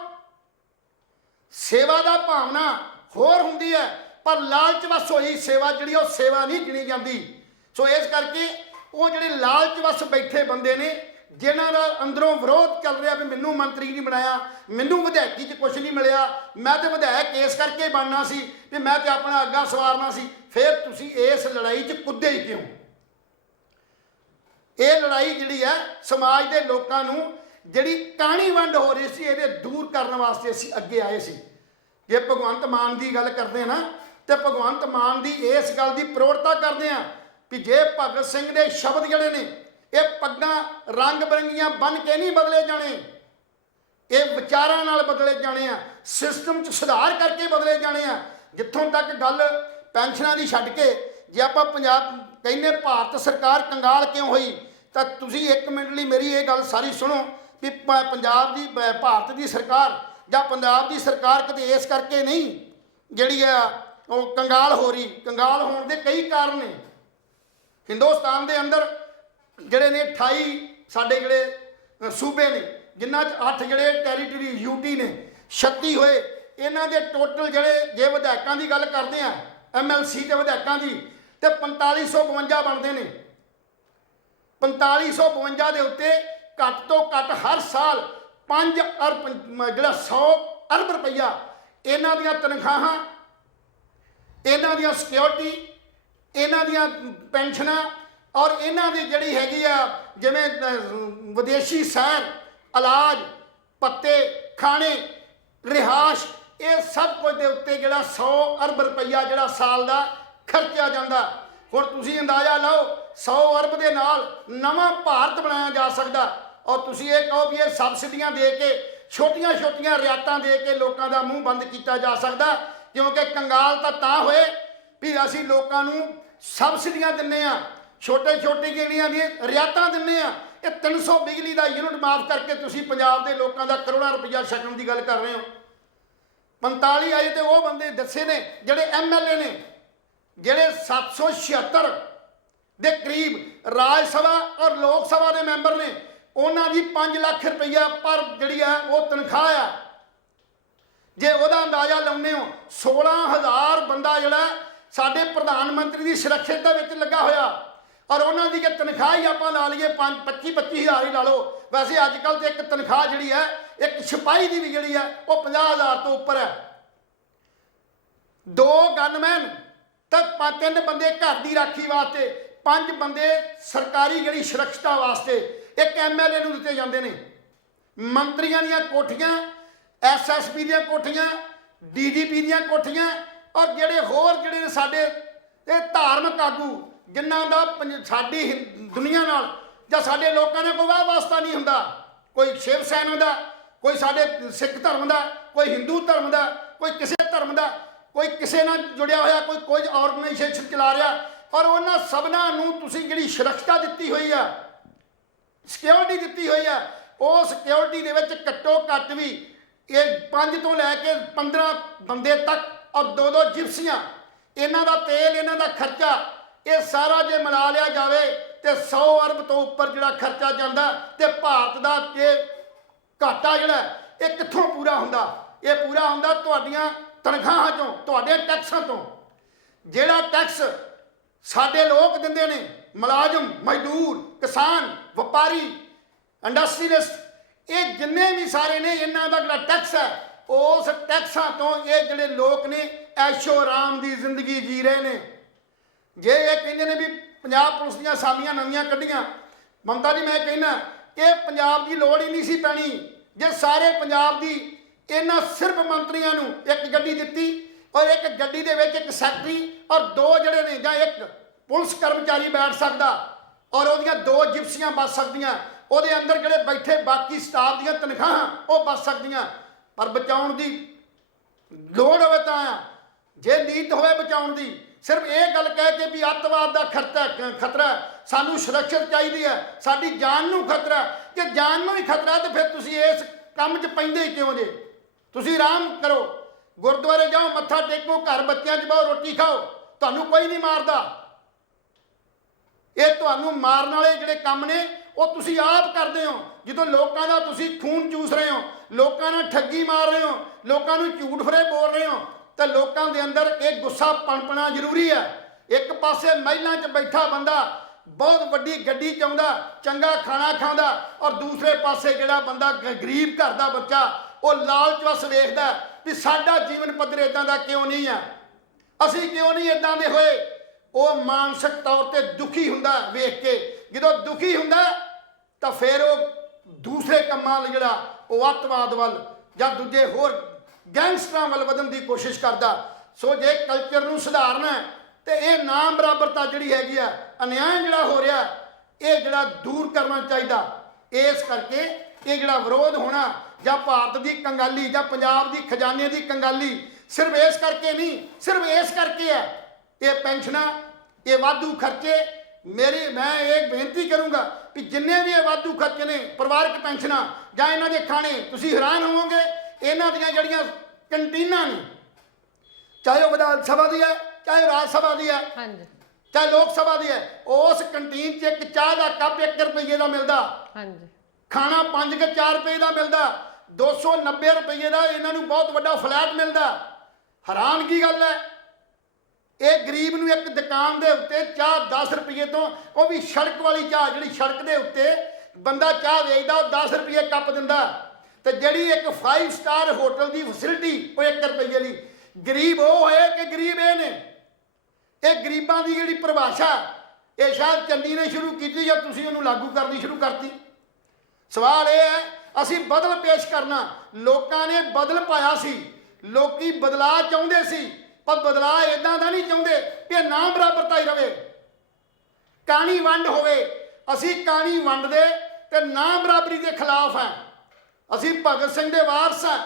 ਸੇਵਾ ਦਾ ਭਾਵਨਾ ਹੋਰ ਹੁੰਦੀ ਹੈ, ਪਰ ਲਾਲਚ ਵੱਸ ਹੋਈ ਸੇਵਾ ਜਿਹੜੀ ਉਹ ਸੇਵਾ ਨਹੀਂ ਗਿਣੀ ਜਾਂਦੀ। ਸੋ ਇਸ ਕਰਕੇ ਉਹ ਜਿਹੜੇ ਲਾਲਚ ਵੱਸ ਬੈਠੇ ਬੰਦੇ ਨੇ, ਜਿਨ੍ਹਾਂ ਦਾ ਅੰਦਰੋਂ ਵਿਰੋਧ ਚੱਲ ਰਿਹਾ ਵੀ ਮੈਨੂੰ ਮੰਤਰੀ ਨਹੀਂ ਬਣਾਇਆ, ਮੈਨੂੰ ਵਿਧਾਇਕੀ 'ਚ ਕੁਝ ਨਹੀਂ ਮਿਲਿਆ, ਮੈਂ ਤੇ ਵਿਧਾਇਕ ਇਸ ਕਰਕੇ ਬਣਨਾ ਸੀ ਵੀ ਮੈਂ ਤੇ ਆਪਣਾ ਅੱਗਾ ਸਵਾਰਨਾ ਸੀ, ਫਿਰ ਤੁਸੀਂ ਇਸ ਲੜਾਈ 'ਚ ਕੁੱਦੇ ਹੀ ਕਿਉਂ? ਇਹ ਲੜਾਈ ਜਿਹੜੀ ਹੈ ਸਮਾਜ ਦੇ ਲੋਕਾਂ ਨੂੰ ਜਿਹੜੀ ਕਾਣੀ ਵੰਡ ਹੋ ਰਹੀ ਸੀ ਇਹਦੇ ਦੂਰ ਕਰਨ ਵਾਸਤੇ ਅਸੀਂ ਅੱਗੇ ਆਏ ਸੀ। ਜੇ ਭਗਵੰਤ ਮਾਨ ਦੀ ਗੱਲ ਕਰਦੇ ਨਾ ਤੇ ਭਗਵੰਤ ਮਾਨ ਦੀ ਇਸ ਗੱਲ ਦੀ ਪ੍ਰੋੜਤਾ ਕਰਦੇ ਆ ਵੀ ਜੇ ਭਗਤ ਸਿੰਘ ਦੇ ਸ਼ਬਦ ਜਿਹੜੇ ਨੇ ਇਹ ਪੱਗਾਂ ਰੰਗ ਬਰੰਗੀਆਂ ਬਣ ਕੇ ਨਹੀਂ ਬਦਲੇ ਜਾਣੇ, ਇਹ ਵਿਚਾਰਾਂ ਨਾਲ ਬਦਲੇ ਜਾਣੇ ਆ, ਸਿਸਟਮ 'ਚ ਸੁਧਾਰ ਕਰਕੇ ਬਦਲੇ ਜਾਣੇ ਆ। ਜਿੱਥੋਂ ਤੱਕ ਗੱਲ ਪੈਨਸ਼ਨਾਂ ਦੀ ਛੱਡ ਕੇ ਜੇ ਆਪਾਂ ਪੰਜਾਬ ਕਹਿੰਦੇ ਭਾਰਤ ਸਰਕਾਰ ਕੰਗਾਲ ਕਿਉਂ ਹੋਈ, ਤਾਂ ਤੁਸੀਂ 1 ਮਿੰਟ ਲਈ ਮੇਰੀ ਇਹ ਗੱਲ ਸਾਰੀ ਸੁਣੋ ਵੀ ਪੰਜਾਬ ਦੀ ਭਾਰਤ ਦੀ ਸਰਕਾਰ ਜਾਂ ਪੰਜਾਬ ਦੀ ਸਰਕਾਰ ਕਿਤੇ ਇਸ ਕਰਕੇ ਨਹੀਂ ਜਿਹੜੀ ਆ ਉਹ ਕੰਗਾਲ ਹੋ ਰਹੀ। ਕੰਗਾਲ ਹੋਣ ਦੇ ਕਈ ਕਾਰਨ ਨੇ। ਹਿੰਦੁਸਤਾਨ ਦੇ ਅੰਦਰ ਜਿਹੜੇ ਨੇ 28 ਸਾਡੇ ਜਿਹੜੇ ਸੂਬੇ ਨੇ, ਜਿਨ੍ਹਾਂ 'ਚ 8 ਜਿਹੜੇ ਟੈਰੀਟਰੀ ਯੂਟੀ ਨੇ, 36 ਹੋਏ। ਇਹਨਾਂ ਦੇ ਟੋਟਲ ਜਿਹੜੇ ਜੇ ਵਿਧਾਇਕਾਂ ਦੀ ਗੱਲ ਕਰਦੇ ਆ MLC ਤੇ ਵਿਧਾਇਕਾਂ ਦੀ ਤੇ 4552 ਬਣਦੇ ਨੇ। 4552 ਦੇ ਉੱਤੇ ਘੱਟ ਤੋਂ ਘੱਟ ਹਰ ਸਾਲ 5 ਅਰਬ ਜਿਹੜਾ 100 ਅਰਬ ਰੁਪਈਆ ਇਹਨਾਂ ਦੀਆਂ ਤਨਖਾਹਾਂ, ਇਹਨਾਂ ਦੀਆਂ ਸਿਕਿਉਰਿਟੀ, ਇਹਨਾਂ ਦੀਆਂ ਪੈਨਸ਼ਨਾਂ ਔਰ ਇਹਨਾਂ ਦੀ ਜਿਹੜੀ ਹੈਗੀ ਆ ਜਿਵੇਂ ਵਿਦੇਸ਼ੀ ਸੈਰ, ਇਲਾਜ, ਪੱਤੇ, ਖਾਣੇ, ਰਿਹਾਇਸ਼, ਇਹ ਸਭ ਕੁਝ ਦੇ ਉੱਤੇ ਜਿਹੜਾ 100 ਅਰਬ ਰੁਪਈਆ ਜਿਹੜਾ ਸਾਲ ਦਾ ਖਰਚਿਆ ਜਾਂਦਾ। ਹੁਣ ਤੁਸੀਂ ਅੰਦਾਜ਼ਾ ਲਾਓ 100 ਅਰਬ ਦੇ ਨਾਲ ਨਵਾਂ ਭਾਰਤ ਬਣਾਇਆ ਜਾ ਸਕਦਾ। ਔਰ ਤੁਸੀਂ ਇਹ ਕਹੋ ਵੀ ਇਹ ਸਬਸਿਡੀਆਂ ਦੇ ਕੇ ਛੋਟੀਆਂ ਛੋਟੀਆਂ ਰਿਆਇਤਾਂ ਦੇ ਕੇ ਲੋਕਾਂ ਦਾ ਮੂੰਹ ਬੰਦ ਕੀਤਾ ਜਾ ਸਕਦਾ, ਕਿਉਂਕਿ ਕੰਗਾਲ ਤਾਂ ਹੋਏ ਵੀ ਅਸੀਂ ਲੋਕਾਂ ਨੂੰ ਸਬਸਿਡੀਆਂ ਦਿੰਨੇ ਆ, ਛੋਟੇ ਛੋਟੇ ਜਿਹੜੀਆਂ ਦੀਆਂ ਰਿਆਇਤਾਂ ਦਿੰਨੇ ਆ। ਇਹ 300 ਬਿਜਲੀ ਦਾ ਯੂਨਿਟ ਮਾਫ ਕਰਕੇ ਤੁਸੀਂ ਪੰਜਾਬ ਦੇ ਲੋਕਾਂ ਦਾ ਕਰੋੜਾਂ ਰੁਪਈਆ ਛਕਣ ਦੀ ਗੱਲ ਕਰ ਰਹੇ ਹੋ। 45 ਆਏ ਤੇ ਉਹ ਬੰਦੇ ਦੱਸੇ ਨੇ ਜਿਹੜੇ MLA ਨੇ, ਜਿਹੜੇ 776 ਦੇ ਕਰੀਬ ਰਾਜ ਸਭਾ ਔਰ ਲੋਕ ਸਭਾ ਦੇ ਮੈਂਬਰ ਨੇ, ਉਹਨਾਂ ਦੀ 5 ਲੱਖ ਰੁਪਈਆ ਪਰ ਜਿਹੜੀ ਆ ਉਹ ਤਨਖਾਹ ਆ। ਜੇ ਉਹਦਾ ਅੰਦਾਜ਼ਾ ਲਾਉਂਦੇ ਹੋ 16000 ਬੰਦਾ ਜਿਹੜਾ ਸਾਡੇ ਪ੍ਰਧਾਨ ਮੰਤਰੀ ਦੀ ਸੁਰੱਖਿਆ ਦੇ ਵਿੱਚ ਲੱਗਾ ਹੋਇਆ, ਔਰ ਉਹਨਾਂ ਦੀ ਕਿ ਤਨਖਾਹ ਹੀ ਆਪਾਂ ਲਾ ਲਈਏ 25-25000 ਹੀ ਲਾ ਲਓ। ਵੈਸੇ ਅੱਜ ਕੱਲ੍ਹ ਤੇ ਇੱਕ ਤਨਖਾਹ ਜਿਹੜੀ ਹੈ ਇੱਕ ਸਿਪਾਹੀ ਦੀ ਵੀ ਜਿਹੜੀ ਹੈ ਉਹ 50000 ਤੋਂ ਉੱਪਰ ਹੈ। 2 ਗਨਮੈਨ ਤਾਂ 3 ਬੰਦੇ ਘਰ ਦੀ ਰਾਖੀ ਵਾਸਤੇ, 5 ਬੰਦੇ ਸਰਕਾਰੀ ਜਿਹੜੀ ਸੁਰੱਖਿਆ ਵਾਸਤੇ ਇੱਕ MLA ਨੂੰ ਦਿੱਤੇ ਜਾਂਦੇ ਨੇ। ਮੰਤਰੀਆਂ ਦੀਆਂ ਕੋਠੀਆਂ, SSP ਦੀਆਂ ਕੋਠੀਆਂ, DGP ਦੀਆਂ ਕੋਠੀਆਂ, ਔਰ ਜਿਹੜੇ ਹੋਰ ਜਿਹੜੇ ਨੇ ਸਾਡੇ ਇਹ ਧਾਰਮਿਕ ਆਗੂ ਜਿਨ੍ਹਾਂ ਦਾ ਸਾਡੀ ਦੁਨੀਆ ਨਾਲ ਜਾਂ ਸਾਡੇ ਲੋਕਾਂ ਨਾਲ ਕੋਈ ਵਾਹ ਵਾਸਤਾ ਨਹੀਂ ਹੁੰਦਾ, ਕੋਈ ਸ਼ਿਵ ਸੈਨਾ ਦਾ, ਕੋਈ ਸਾਡੇ ਸਿੱਖ ਧਰਮ ਦਾ, ਕੋਈ ਹਿੰਦੂ ਧਰਮ ਦਾ, ਕੋਈ ਕਿਸੇ ਧਰਮ ਦਾ, ਕੋਈ ਕਿਸੇ ਨਾਲ ਜੁੜਿਆ ਹੋਇਆ, ਕੋਈ ਕੋਈ ਆਰਗੇਨਾਈਜੇਸ਼ਨ ਚਲਾ ਰਿਹਾ, ਔਰ ਉਹਨਾਂ ਸਭਨਾਂ ਨੂੰ ਤੁਸੀਂ ਜਿਹੜੀ ਸੁਰੱਖਿਆ ਦਿੱਤੀ ਹੋਈ ਆ, ਸਿਕਿਉਰਿਟੀ ਦਿੱਤੀ ਹੋਈ ਆ, ਉਹ ਸਿਕਿਉਰਿਟੀ ਦੇ ਵਿੱਚ ਘੱਟੋ ਘੱਟ ਵੀ ਇਹ 5 ਤੋਂ ਲੈ ਕੇ 15 ਬੰਦੇ ਤੱਕ ਔਰ 2-2 ਜਿਪਸੀਆਂ, ਇਹਨਾਂ ਦਾ ਤੇਲ, ਇਹਨਾਂ ਦਾ ਖਰਚਾ, ਇਹ ਸਾਰਾ ਜੇ ਮਿਲਾ ਲਿਆ ਜਾਵੇ ਤੇ 100 ਅਰਬ ਤੋਂ ਉੱਪਰ ਜਿਹੜਾ ਖਰਚਾ ਜਾਂਦਾ। ਤੇ ਭਾਰਤ ਦਾ ਇਹ ਘਾਟਾ ਜਿਹੜਾ ਇਹ ਕਿੱਥੋਂ ਪੂਰਾ ਹੁੰਦਾ? ਇਹ ਪੂਰਾ ਹੁੰਦਾ ਤੁਹਾਡੀਆਂ ਤਨਖਾਹਾਂ ਚੋਂ, ਤੁਹਾਡੇ ਟੈਕਸਾਂ ਤੋਂ। ਜਿਹੜਾ ਟੈਕਸ ਸਾਡੇ ਲੋਕ ਦਿੰਦੇ ਨੇ, ਮੁਲਾਜ਼ਮ, ਮਜ਼ਦੂਰ, ਕਿਸਾਨ, ਵਪਾਰੀ, ਇੰਡਸਟਰੀਲਿਸਟ, ਇਹ ਜਿੰਨੇ ਵੀ ਸਾਰੇ ਨੇ, ਇਹਨਾਂ ਦਾ ਜਿਹੜਾ ਟੈਕਸ ਹੈ, ਉਸ ਟੈਕਸਾਂ ਤੋਂ ਇਹ ਜਿਹੜੇ ਲੋਕ ਨੇ ਐਸ਼ੋ ਆਰਾਮ ਦੀ ਜ਼ਿੰਦਗੀ ਜੀ ਰਹੇ ਨੇ। ਜੇ ਇਹ ਕਹਿੰਦੇ ਨੇ ਵੀ ਪੰਜਾਬ ਪੁਲਿਸ ਦੀਆਂ ਅਸਾਮੀਆਂ ਨਵੀਆਂ ਕੱਢੀਆਂ, ਮਮਤਾ ਜੀ ਮੈਂ ਕਹਿੰਦਾ ਇਹ ਪੰਜਾਬ ਦੀ ਲੋੜ ਹੀ ਨਹੀਂ ਸੀ ਪੈਣੀ ਜੇ ਸਾਰੇ ਪੰਜਾਬ ਦੀ ਇਹਨਾਂ ਸਿਰਫ ਮੰਤਰੀਆਂ ਨੂੰ ਇੱਕ ਗੱਡੀ ਦਿੱਤੀ, ਔਰ ਇੱਕ ਗੱਡੀ ਦੇ ਵਿੱਚ ਇੱਕ ਸੈਕਟਰੀ ਔਰ 2 ਜਿਹੜੇ ਨੇ ਜਾਂ ਇੱਕ ਪੁਲਿਸ ਕਰਮਚਾਰੀ ਬੈਠ ਸਕਦਾ, ਔਰ ਉਹਦੀਆਂ 2 ਜਿਪਸੀਆਂ ਬਚ ਸਕਦੀਆਂ, ਉਹਦੇ ਅੰਦਰ ਜਿਹੜੇ ਬੈਠੇ ਬਾਕੀ ਸਟਾਫ ਦੀਆਂ ਤਨਖਾਹਾਂ ਉਹ ਬਚ ਸਕਦੀਆਂ। ਪਰ ਬਚਾਉਣ ਦੀ ਲੋੜ ਹੋਵੇ ਤਾਂ, ਜੇ ਨੀਤ ਹੋਵੇ ਬਚਾਉਣ ਦੀ, ਸਿਰਫ ਇਹ ਗੱਲ ਕਹਿ ਕੇ ਵੀ ਅੱਤਵਾਦ ਦਾ ਖਤਰਾ, ਸਾਨੂੰ ਸੁਰੱਖਿਆ ਚਾਹੀਦੀ ਹੈ, ਸਾਡੀ ਜਾਨ ਨੂੰ ਖਤਰਾ, ਕਿ ਜਾਨ ਨੂੰ ਹੀ ਖਤਰਾ ਤੇ ਫਿਰ ਤੁਸੀਂ ਇਸ ਕੰਮ 'ਚ ਪੈਂਦੇ ਹੀ ਕਿਉਂ ਜੇ? ਤੁਸੀਂ ਆਰਾਮ ਕਰੋ, ਗੁਰਦੁਆਰੇ ਜਾਓ, ਮੱਥਾ ਟੇਕੋ, ਘਰ ਬੱਚਿਆਂ 'ਚ ਬਹੁ ਰੋਟੀ ਖਾਓ, ਤੁਹਾਨੂੰ ਕੋਈ ਨਹੀਂ ਮਾਰਦਾ। ਇਹ ਤੁਹਾਨੂੰ ਮਾਰਨ ਵਾਲੇ ਜਿਹੜੇ ਕੰਮ ਨੇ ਉਹ ਤੁਸੀਂ ਆਪ ਕਰਦੇ ਹੋ। ਜਦੋਂ ਲੋਕਾਂ ਦਾ ਤੁਸੀਂ ਖੂਨ ਚੂਸ ਰਹੇ ਹੋ, ਲੋਕਾਂ ਨਾਲ ਠੱਗੀ ਮਾਰ ਰਹੇ ਹੋ, ਲੋਕਾਂ ਨੂੰ ਝੂਠ ਫਰੇ ਬੋਲ ਰਹੇ ਹੋ, ਤਾਂ ਲੋਕਾਂ ਦੇ ਅੰਦਰ ਇਹ ਗੁੱਸਾ ਪਣਪਣਾ ਜ਼ਰੂਰੀ ਹੈ। ਇੱਕ ਪਾਸੇ ਮਹਿਲਾਂ 'ਚ ਬੈਠਾ ਬੰਦਾ ਬਹੁਤ ਵੱਡੀ ਗੱਡੀ ਚਾਹੁੰਦਾ, ਚੰਗਾ ਖਾਣਾ ਖਾਂਦਾ, ਔਰ ਦੂਸਰੇ ਪਾਸੇ ਜਿਹੜਾ ਬੰਦਾ ਗਰੀਬ ਘਰ ਦਾ ਬੱਚਾ ਉਹ ਲਾਲਚ ਵਸ ਵੇਖਦਾ ਵੀ ਸਾਡਾ ਜੀਵਨ ਪੱਧਰ ਇਦਾਂ ਦਾ ਕਿਉਂ ਨਹੀਂ ਆ, ਅਸੀਂ ਕਿਉਂ ਨਹੀਂ ਇਦਾਂ ਦੇ ਹੋਏ। ਉਹ ਮਾਨਸਿਕ ਤੌਰ ਤੇ ਦੁਖੀ ਹੁੰਦਾ ਵੇਖ ਕੇ। ਜਦੋਂ ਦੁਖੀ ਹੁੰਦਾ ਤਾਂ ਫਿਰ ਉਹ ਦੂਸਰੇ ਕੰਮਾਂ ਲਈ ਜਿਹੜਾ ਉਹ ਅੱਤਵਾਦ ਵੱਲ ਜਾਂ ਦੂਜੇ ਹੋਰ ਗੈਂਗਸਟਰਾਂ ਵੱਲ ਵਧਣ ਦੀ ਕੋਸ਼ਿਸ਼ ਕਰਦਾ। ਸੋ ਜੇ ਕਲਚਰ ਨੂੰ ਸੁਧਾਰਨਾ ਤੇ ਇਹ ਨਾਮ ਬਰਾਬਰਤਾ ਜਿਹੜੀ ਹੈਗੀ ਆ, ਅਨਿਆਏ ਜਿਹੜਾ ਹੋ ਰਿਹਾ, ਇਹ ਜਿਹੜਾ ਦੂਰ ਕਰਨਾ ਚਾਹੀਦਾ। ਇਸ ਕਰਕੇ ਇਹ ਜਿਹੜਾ ਵਿਰੋਧ ਹੋਣਾ ਜਾਂ ਭਾਰਤ ਦੀ ਕੰਗਾਲੀ ਜਾਂ ਪੰਜਾਬ ਦੀ ਖਜ਼ਾਨੇ ਦੀ ਕੰਗਾਲੀ ਸਿਰਫ ਇਸ ਕਰਕੇ ਨਹੀਂ, ਸਿਰਫ ਇਸ ਕਰਕੇ ਹੈ ਇਹ ਪੈਨਸ਼ਨਾਂ, ਇਹ ਵਾਧੂ ਖਰਚੇ। ਮੈਂ ਇਹ ਬੇਨਤੀ ਕਰੂੰਗਾ ਕਿ ਜਿੰਨੇ ਵੀ ਇਹ ਵਾਧੂ ਖਰਚੇ ਨੇ, ਪਰਿਵਾਰਕ ਪੈਨਸ਼ਨਾਂ ਜਾਂ ਇਹਨਾਂ ਦੇ ਖਾਣੇ, ਤੁਸੀਂ ਹੈਰਾਨ ਹੋਵੋਗੇ ਇਹਨਾਂ ਦੀਆਂ ਜਿਹੜੀਆਂ ਕੰਟੀਨਾਂ ਨੇ, ਚਾਹੇ ਉਹ ਵਿਧਾਨ ਸਭਾ ਦੀ ਹੈ, ਚਾਹੇ ਰਾਜ ਸਭਾ ਦੀ ਹੈ, ਹਾਂਜੀ, ਚਾਹੇ ਲੋਕ ਸਭਾ ਦੀ ਹੈ, ਉਸ ਕੰਟੀਨ 'ਚ ਇੱਕ ਚਾਹ ਦਾ ਕੱਪ 1 ਰੁਪਏ ਦਾ ਮਿਲਦਾ, ਹਾਂਜੀ, ਖਾਣਾ 5 ਕੇ 4 ਰੁਪਏ ਦਾ ਮਿਲਦਾ, 290 ਰੁਪਏ ਦਾ ਇਹਨਾਂ ਨੂੰ ਬਹੁਤ ਵੱਡਾ ਫਲੈਟ ਮਿਲਦਾ। ਹੈਰਾਨਗੀ ਗੱਲ ਹੈ। ਇਹ ਗਰੀਬ ਨੂੰ ਇੱਕ ਦੁਕਾਨ ਦੇ ਉੱਤੇ ਚਾਹ 10 ਰੁਪਏ ਤੋਂ, ਉਹ ਵੀ ਸੜਕ ਵਾਲੀ ਚਾਹ, ਜਿਹੜੀ ਸੜਕ ਦੇ ਉੱਤੇ ਬੰਦਾ ਚਾਹ ਵੇਚਦਾ, ਉਹ 10 ਰੁਪਏ ਕੱਪ ਦਿੰਦਾ, ਤੇ ਜਿਹੜੀ ਇੱਕ 5 ਸਟਾਰ ਹੋਟਲ ਦੀ ਫੈਸਿਲਿਟੀ ਉਹ 1 ਰੁਪਏ ਦੀ। ਗਰੀਬ ਉਹ ਹੋਏ ਕਿ ਗਰੀਬ ਇਹ ਨੇ। ਇਹ ਗਰੀਬਾਂ ਦੀ ਜਿਹੜੀ ਪਰਿਭਾਸ਼ਾ ਇਹ ਸ਼ਾਇਦ ਚੰਨੀ ਨੇ ਸ਼ੁਰੂ ਕੀਤੀ ਜਾਂ ਤੁਸੀਂ ਉਹਨੂੰ ਲਾਗੂ ਕਰਨੀ ਸ਼ੁਰੂ ਕਰਤੀ। ਸਵਾਲ ਇਹ ਹੈ, ਅਸੀਂ ਬਦਲ ਪੇਸ਼ ਕਰਨਾ, ਲੋਕਾਂ ਨੇ ਬਦਲ ਪਾਇਆ ਸੀ, ਲੋਕੀ ਬਦਲਾਅ ਚਾਹੁੰਦੇ ਸੀ, ਪਰ ਬਦਲਾਅ ਇਦਾਂ ਦਾ ਨਹੀਂ ਚਾਹੁੰਦੇ ਕਿ ਨਾਮ ਬਰਾਬਰਤਾ ਹੀ ਰਵੇ, ਕਾਣੀ ਵੰਡ ਹੋਵੇ। ਅਸੀਂ ਕਾਣੀ ਵੰਡ ਦੇ ਤੇ ਨਾਮ ਬਰਾਬਰੀ ਦੇ ਖਿਲਾਫ ਹਾਂ। ਅਸੀਂ ਭਗਤ ਸਿੰਘ ਦੇ ਵਾਰਸ ਹਾਂ।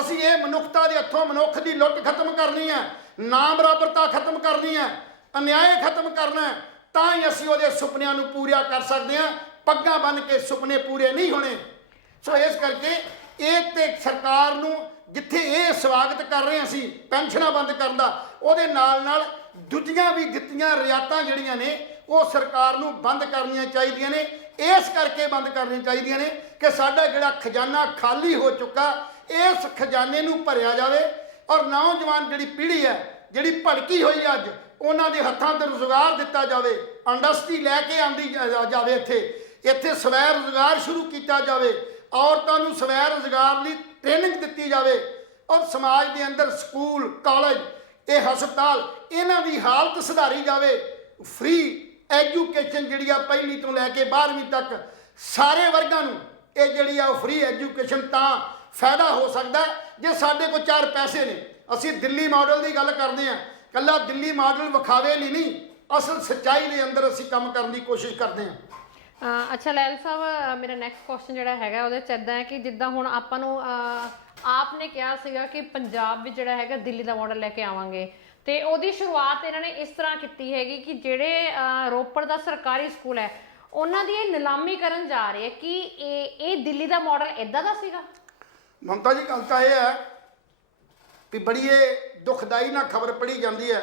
ਅਸੀਂ ਇਹ ਮਨੁੱਖਤਾ ਦੇ ਹੱਥੋਂ ਮਨੁੱਖ ਦੀ ਲੁੱਟ ਖਤਮ ਕਰਨੀ ਹੈ, ਨਾਮ ਬਰਾਬਰਤਾ ਖਤਮ ਕਰਨੀ ਹੈ, ਅਨਿਆਏ ਖਤਮ ਕਰਨਾ ਹੈ, ਤਾਂ ਹੀ ਅਸੀਂ ਉਹਦੇ ਸੁਪਨਿਆਂ ਨੂੰ ਪੂਰਾ ਕਰ ਸਕਦੇ ਹਾਂ। ਪੱਗਾਂ ਬੰਨ੍ਹ ਕੇ ਸੁਪਨੇ ਪੂਰੇ ਨਹੀਂ ਹੋਣੇ। ਸੋ ਇਸ ਕਰਕੇ ਇਹ ਤੇ ਸਰਕਾਰ ਨੂੰ, ਜਿੱਥੇ ਇਹ ਸਵਾਗਤ ਕਰ ਰਹੇ ਅਸੀਂ ਪੈਨਸ਼ਨਾਂ ਬੰਦ ਕਰਨ ਦਾ, ਉਹਦੇ ਨਾਲ ਨਾਲ ਦੂਜੀਆਂ ਵੀ ਦਿੱਤੀਆਂ ਰਿਆਇਤਾਂ ਜਿਹੜੀਆਂ ਨੇ ਉਹ ਸਰਕਾਰ ਨੂੰ ਬੰਦ ਕਰਨੀਆਂ ਚਾਹੀਦੀਆਂ ਨੇ। ਇਸ ਕਰਕੇ ਬੰਦ ਕਰਨੀਆਂ ਚਾਹੀਦੀਆਂ ਨੇ ਕਿ ਸਾਡਾ ਜਿਹੜਾ ਖਜ਼ਾਨਾ ਖਾਲੀ ਹੋ ਚੁੱਕਾ, ਇਸ ਖਜ਼ਾਨੇ ਨੂੰ ਭਰਿਆ ਜਾਵੇ, ਔਰ ਨੌਜਵਾਨ ਜਿਹੜੀ ਪੀੜ੍ਹੀ ਹੈ ਜਿਹੜੀ ਭੜਕੀ ਹੋਈ ਅੱਜ, ਉਹਨਾਂ ਦੇ ਹੱਥਾਂ ਤੇ ਰੁਜ਼ਗਾਰ ਦਿੱਤਾ ਜਾਵੇ। ਇੰਡਸਟਰੀ ਲੈ ਕੇ ਆਂਦੀ ਜਾਵੇ, ਇੱਥੇ ਸਵੈ ਰੁਜ਼ਗਾਰ ਸ਼ੁਰੂ ਕੀਤਾ ਜਾਵੇ, ਔਰਤਾਂ ਨੂੰ ਸਵੈ ਰੁਜ਼ਗਾਰ ਲਈ ਟ੍ਰੇਨਿੰਗ ਦਿੱਤੀ ਜਾਵੇ, ਔਰ ਸਮਾਜ ਦੇ ਅੰਦਰ ਸਕੂਲ, ਕਾਲਜ, ਇਹ ਹਸਪਤਾਲ, ਇਹਨਾਂ ਦੀ ਹਾਲਤ ਸੁਧਾਰੀ ਜਾਵੇ। ਫ੍ਰੀ ਐਜੂਕੇਸ਼ਨ ਜਿਹੜੀ ਆ ਪਹਿਲੀ ਤੋਂ ਲੈ ਕੇ 12ਵੀਂ ਤੱਕ ਸਾਰੇ ਵਰਗਾਂ ਨੂੰ ਇਹ ਜਿਹੜੀ ਆ ਫ੍ਰੀ ਐਜੂਕੇਸ਼ਨ ਤਾਂ ਫਾਇਦਾ ਹੋ ਸਕਦਾ ਜੇ ਸਾਡੇ ਕੋਲ 4 ਪੈਸੇ ਨੇ। ਅਸੀਂ ਦਿੱਲੀ ਮਾਡਲ ਦੀ ਗੱਲ ਕਰਦੇ ਹਾਂ, ਕੱਲਾ ਦਿੱਲੀ ਮਾਡਲ ਵਿਖਾਵੇ ਲਈ ਨਹੀਂ, ਅਸਲ ਸੱਚਾਈ ਦੇ ਅੰਦਰ ਅਸੀਂ ਕੰਮ ਕਰਨ ਦੀ ਕੋਸ਼ਿਸ਼ ਕਰਦੇ ਹਾਂ। ਅੱਛਾ ਲੈਲ ਸਾਹਿਬ, ਮੇਰਾ ਨੈਕਸਟ ਕੁਐਸਚਨ ਜਿਹੜਾ ਹੈਗਾ ਉਹਦੇ 'ਚ ਇੱਦਾਂ ਹੈ ਕਿ ਜਿੱਦਾਂ ਹੁਣ ਆਪਾਂ ਨੂੰ ਆਪ ਨੇ ਕਿਹਾ ਸੀਗਾ ਕਿ ਪੰਜਾਬ ਵਿੱਚ ਜਿਹੜਾ ਹੈਗਾ ਦਿੱਲੀ ਦਾ ਮਾਡਲ ਲੈ ਕੇ ਆਵਾਂਗੇ, ਤੇ ਉਹਦੀ ਸ਼ੁਰੂਆਤ ਇਹਨਾਂ ਨੇ ਇਸ ਤਰ੍ਹਾਂ ਕੀਤੀ ਹੈਗੀ ਕਿ ਜਿਹੜੇ ਰੋਪੜ ਦਾ ਸਰਕਾਰੀ ਸਕੂਲ ਹੈ ਉਹਨਾਂ ਦੀ ਇਹ ਨਿਲਾਮੀ ਕਰਨ ਜਾ ਰਹੇ ਹੈ ਕਿ ਇਹ ਦਿੱਲੀ ਦਾ ਮਾਡਲ ਇੱਦਾਂ ਦਾ ਸੀਗਾ। ਮਮਤਾ ਜੀ, ਗੱਲ ਤਾਂ ਇਹ ਹੈ ਵੀ ਬੜੀ ਇਹ ਦੁਖਦਾਈ ਨਾਲ ਖਬਰ ਪੜ੍ਹੀ ਜਾਂਦੀ ਹੈ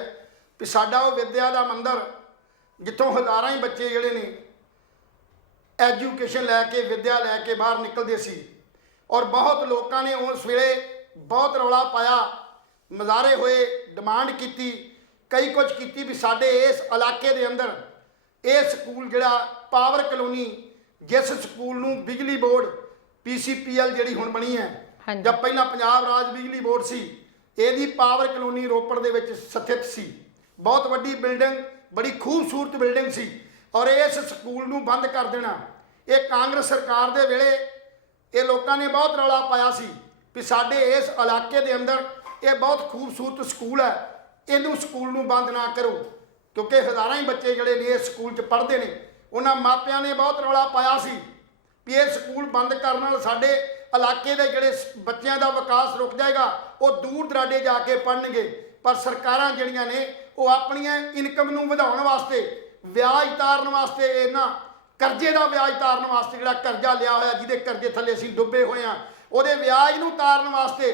ਵੀ ਸਾਡਾ ਉਹ ਵਿੱਦਿਆ ਦਾ ਮੰਦਰ, ਜਿੱਥੋਂ ਹਜ਼ਾਰਾਂ ਹੀ ਬੱਚੇ ਜਿਹੜੇ ਨੇ ਐਜੂਕੇਸ਼ਨ ਲੈ ਕੇ, ਵਿੱਦਿਆ ਲੈ ਕੇ ਬਾਹਰ ਨਿਕਲਦੇ ਸੀ, ਔਰ ਬਹੁਤ ਲੋਕਾਂ ਨੇ ਉਸ ਵੇਲੇ ਬਹੁਤ ਰੌਲਾ ਪਾਇਆ, ਮੁਜ਼ਾਹਰੇ ਹੋਏ, ਡਿਮਾਂਡ ਕੀਤੀ, ਕਈ ਕੁਝ ਕੀਤੀ ਵੀ ਸਾਡੇ ਇਸ ਇਲਾਕੇ ਦੇ ਅੰਦਰ ਇਹ ਸਕੂਲ ਜਿਹੜਾ ਪਾਵਰ ਕਲੋਨੀ, ਜਿਸ ਸਕੂਲ ਨੂੰ ਬਿਜਲੀ ਬੋਰਡ PCPL ਜਿਹੜੀ ਹੁਣ ਬਣੀ ਹੈ, ਜਾਂ ਪਹਿਲਾਂ ਪੰਜਾਬ ਰਾਜ ਬਿਜਲੀ ਬੋਰਡ ਸੀ, ਇਹਦੀ ਪਾਵਰ ਕਲੋਨੀ ਰੋਪੜ ਦੇ ਵਿੱਚ ਸਥਿਤ ਸੀ। ਬਹੁਤ ਵੱਡੀ ਬਿਲਡਿੰਗ, ਬੜੀ ਖੂਬਸੂਰਤ ਬਿਲਡਿੰਗ ਸੀ, ਔਰ ਇਸ ਸਕੂਲ ਨੂੰ ਬੰਦ ਕਰ ਦੇਣਾ, ਇਹ ਕਾਂਗਰਸ ਸਰਕਾਰ ਦੇ ਵੇਲੇ ਇਹ ਲੋਕਾਂ ਨੇ ਬਹੁਤ ਰੌਲਾ ਪਾਇਆ ਸੀ ਵੀ ਸਾਡੇ ਇਸ ਇਲਾਕੇ ਦੇ ਅੰਦਰ ਇਹ ਬਹੁਤ ਖੂਬਸੂਰਤ ਸਕੂਲ ਹੈ, ਇਹਨੂੰ ਸਕੂਲ ਨੂੰ ਬੰਦ ਨਾ ਕਰੋ, ਕਿਉਂਕਿ ਹਜ਼ਾਰਾਂ ਹੀ ਬੱਚੇ ਜਿਹੜੇ ਨੇ ਇਸ ਸਕੂਲ 'ਚ ਪੜ੍ਹਦੇ ਨੇ। ਉਹਨਾਂ ਮਾਪਿਆਂ ਨੇ ਬਹੁਤ ਰੌਲਾ ਪਾਇਆ ਸੀ ਵੀ ਇਹ ਸਕੂਲ ਬੰਦ ਕਰਨ ਨਾਲ ਸਾਡੇ ਇਲਾਕੇ ਦੇ ਜਿਹੜੇ ਬੱਚਿਆਂ ਦਾ ਵਿਕਾਸ ਰੁਕ ਜਾਏਗਾ, ਉਹ ਦੂਰ ਦਰਾਡੇ ਜਾ ਕੇ ਪੜ੍ਹਨਗੇ। ਪਰ ਸਰਕਾਰਾਂ ਜਿਹੜੀਆਂ ਨੇ ਉਹ ਆਪਣੀਆਂ ਇਨਕਮ ਨੂੰ ਵਧਾਉਣ ਵਾਸਤੇ, ਵਿਆਜ ਤਾਰਨ ਵਾਸਤੇ, ਇਹਨਾਂ ਕਰਜ਼ੇ ਦਾ ਵਿਆਜ ਤਾਰਨ ਵਾਸਤੇ, ਜਿਹੜਾ ਕਰਜ਼ਾ ਲਿਆ ਹੋਇਆ ਜਿਹਦੇ ਕਰਜ਼ੇ ਥੱਲੇ ਅਸੀਂ ਡੁੱਬੇ ਹੋਏ ਹਾਂ, ਉਹਦੇ ਵਿਆਜ ਨੂੰ ਤਾਰਨ ਵਾਸਤੇ,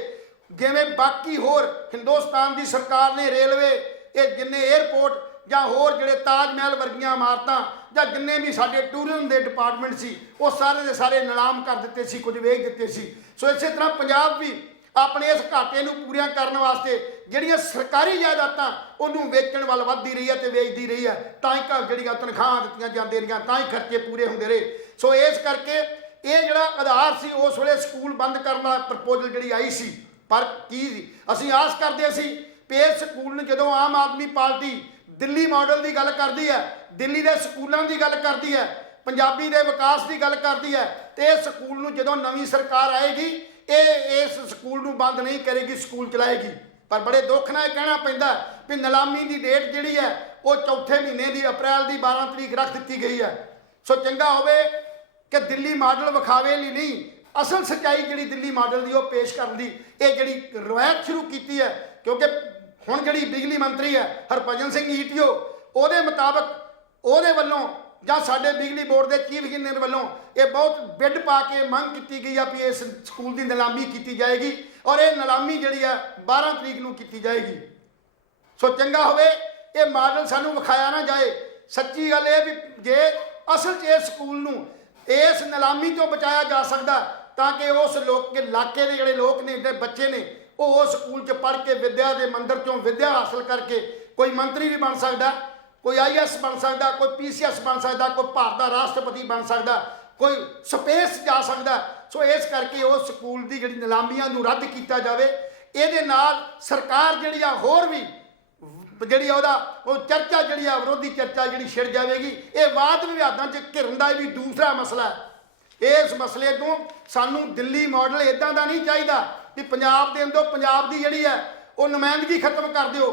ਜਿਵੇਂ ਬਾਕੀ ਹੋਰ ਹਿੰਦੁਸਤਾਨ ਦੀ ਸਰਕਾਰ ਨੇ ਰੇਲਵੇ, ਇਹ ਜਿੰਨੇ 에ਅਰਪੋਰਟ ਜਾਂ ਹੋਰ ਜਿਹੜੇ ਤਾਜ ਮਹਿਲ ਵਰਗੀਆਂ ਇਮਾਰਤਾਂ, ਜਾਂ ਜਿੰਨੇ ਵੀ ਸਾਡੇ ਟੂਰਿਜ਼ਮ ਦੇ ਡਿਪਾਰਟਮੈਂਟ ਸੀ, ਉਹ ਸਾਰੇ ਦੇ ਸਾਰੇ ਨਿਲਾਮ ਕਰ ਦਿੱਤੇ ਸੀ, ਕੁਝ ਵੇਚ ਦਿੱਤੇ ਸੀ। ਸੋ ਇਸੇ ਤਰ੍ਹਾਂ ਪੰਜਾਬ ਵੀ ਆਪਣੇ ਇਸ ਘਾਟੇ ਨੂੰ ਪੂਰੀਆਂ ਕਰਨ ਵਾਸਤੇ ਜਿਹੜੀਆਂ ਸਰਕਾਰੀ ਜਾਇਦਾਦਾਂ ਉਹਨੂੰ ਵੇਚਣ ਵੱਲ ਵੱਧਦੀ ਰਹੀ ਹੈ ਤੇ ਵੇਚਦੀ ਰਹੀ ਹੈ, ਤਾਂ ਹੀ ਜਿਹੜੀਆਂ ਤਨਖਾਹਾਂ ਦਿੱਤੀਆਂ ਜਾਂਦੀਆਂ ਰਹੀਆਂ, ਤਾਂ ਹੀ ਖਰਚੇ ਪੂਰੇ ਹੁੰਦੇ ਰਹੇ। ਸੋ ਇਸ ਕਰਕੇ ਇਹ ਜਿਹੜਾ ਆਧਾਰ ਸੀ, ਉਸ ਵੇਲੇ ਸਕੂਲ ਬੰਦ ਕਰਨ ਦਾ ਪ੍ਰਪੋਜ਼ਲ ਜਿਹੜੀ ਆਈ ਸੀ, ਪਰ ਕੀ ਅਸੀਂ ਆਸ ਕਰਦੇ ਸੀ ਵੀ ਇਸ ਸਕੂਲ ਨੂੰ ਜਦੋਂ ਆਮ ਆਦਮੀ ਪਾਰਟੀ ਦਿੱਲੀ ਮਾਡਲ ਦੀ ਗੱਲ ਕਰਦੀ ਹੈ, ਦਿੱਲੀ ਦੇ ਸਕੂਲਾਂ ਦੀ ਗੱਲ ਕਰਦੀ ਹੈ, ਪੰਜਾਬੀ ਦੇ ਵਿਕਾਸ ਦੀ ਗੱਲ ਕਰਦੀ ਹੈ, ਤੇ ਇਸ ਸਕੂਲ ਨੂੰ ਜਦੋਂ ਨਵੀਂ ਸਰਕਾਰ ਆਏਗੀ ਇਹ ਇਸ ਸਕੂਲ ਨੂੰ ਬੰਦ ਨਹੀਂ ਕਰੇਗੀ, ਸਕੂਲ ਚਲਾਏਗੀ। ਪਰ ਬੜੇ ਦੁੱਖ ਨਾਲ ਇਹ ਕਹਿਣਾ ਪੈਂਦਾ ਵੀ ਨਿਲਾਮੀ ਦੀ ਡੇਟ ਜਿਹੜੀ ਹੈ ਉਹ ਚੌਥੇ ਮਹੀਨੇ ਦੀ ਅਪ੍ਰੈਲ ਦੀ 12 ਤਰੀਕ ਰੱਖ ਦਿੱਤੀ ਗਈ ਹੈ। ਸੋ ਚੰਗਾ ਹੋਵੇ ਕਿ ਦਿੱਲੀ ਮਾਡਲ ਵਿਖਾਵੇ ਲਈ ਨਹੀਂ, ਅਸਲ ਸੱਚਾਈ ਜਿਹੜੀ ਦਿੱਲੀ ਮਾਡਲ ਦੀ ਉਹ ਪੇਸ਼ ਕਰਨ ਦੀ ਇਹ ਜਿਹੜੀ ਰਵਾਇਤ ਸ਼ੁਰੂ ਕੀਤੀ ਹੈ। ਕਿਉਂਕਿ ਹੁਣ ਜਿਹੜੀ ਬਿਜਲੀ ਮੰਤਰੀ ਹੈ ਹਰਭਜਨ ਸਿੰਘ ਈਟੀਓ, ਉਹਦੇ ਮੁਤਾਬਕ ਉਹਦੇ ਵੱਲੋਂ ਜਾਂ ਸਾਡੇ ਬਿਜਲੀ ਬੋਰਡ ਦੇ ਚੀਫ ਇੰਜੀਨੀਅਰ ਵੱਲੋਂ ਇਹ ਬਹੁਤ ਬਿੱਡ ਪਾ ਕੇ ਮੰਗ ਕੀਤੀ ਗਈ ਆ ਵੀ ਇਸ ਸਕੂਲ ਦੀ ਨਿਲਾਮੀ ਕੀਤੀ ਜਾਏਗੀ, ਔਰ ਇਹ ਨਿਲਾਮੀ ਜਿਹੜੀ ਆ 12 ਤਰੀਕ ਨੂੰ ਕੀਤੀ ਜਾਏਗੀ। ਸੋ ਚੰਗਾ ਹੋਵੇ ਇਹ ਮਾਡਲ ਸਾਨੂੰ ਵਿਖਾਇਆ ਨਾ ਜਾਏ। ਸੱਚੀ ਗੱਲ ਇਹ ਵੀ ਜੇ ਅਸਲ 'ਚ ਇਸ ਸਕੂਲ ਨੂੰ ਇਸ ਨਿਲਾਮੀ ਤੋਂ ਬਚਾਇਆ ਜਾ ਸਕਦਾ ਤਾਂ ਕਿ ਉਸ ਲੋਕ ਇਲਾਕੇ ਦੇ ਜਿਹੜੇ ਲੋਕ ਨੇ, ਜਿਹੜੇ ਬੱਚੇ ਨੇ, ਉਹ ਉਸ ਸਕੂਲ 'ਚ ਪੜ੍ਹ ਕੇ ਵਿਦਿਆ ਦੇ ਮੰਦਰ 'ਚੋਂ ਵਿਦਿਆ ਹਾਸਲ ਕਰਕੇ ਕੋਈ ਮੰਤਰੀ ਵੀ ਬਣ ਸਕਦਾ, ਕੋਈ IAS ਬਣ ਸਕਦਾ, ਕੋਈ PCS ਬਣ ਸਕਦਾ, ਕੋਈ ਭਾਰਤ ਦਾ ਰਾਸ਼ਟਰਪਤੀ ਬਣ ਸਕਦਾ, ਕੋਈ ਸਪੇਸ ਜਾ ਸਕਦਾ। ਸੋ ਇਸ ਕਰਕੇ ਉਸ ਸਕੂਲ ਦੀ ਜਿਹੜੀ ਨਿਲਾਮੀਆਂ ਨੂੰ ਰੱਦ ਕੀਤਾ ਜਾਵੇ। ਇਹਦੇ ਨਾਲ ਸਰਕਾਰ ਜਿਹੜੀ ਆ ਹੋਰ ਵੀ ਜਿਹੜੀ ਉਹ ਚਰਚਾ ਜਿਹੜੀ ਆ ਵਿਰੋਧੀ ਚਰਚਾ ਜਿਹੜੀ ਛਿੜ ਜਾਵੇਗੀ। ਇਹ ਵਾਦ ਵਿਵਾਦਾਂ 'ਚ ਘਿਰਨ ਦਾ ਵੀ ਦੂਸਰਾ ਮਸਲਾ ਹੈ। ਇਸ ਮਸਲੇ ਤੋਂ ਸਾਨੂੰ ਦਿੱਲੀ ਮਾਡਲ ਇਦਾਂ ਦਾ ਨਹੀਂ ਚਾਹੀਦਾ ਕਿ ਪੰਜਾਬ ਦੇ ਅੰਦਰ ਪੰਜਾਬ ਦੀ ਜਿਹੜੀ ਹੈ ਉਹ ਨੁਮਾਇੰਦਗੀ ਖਤਮ ਕਰ ਦਿਓ।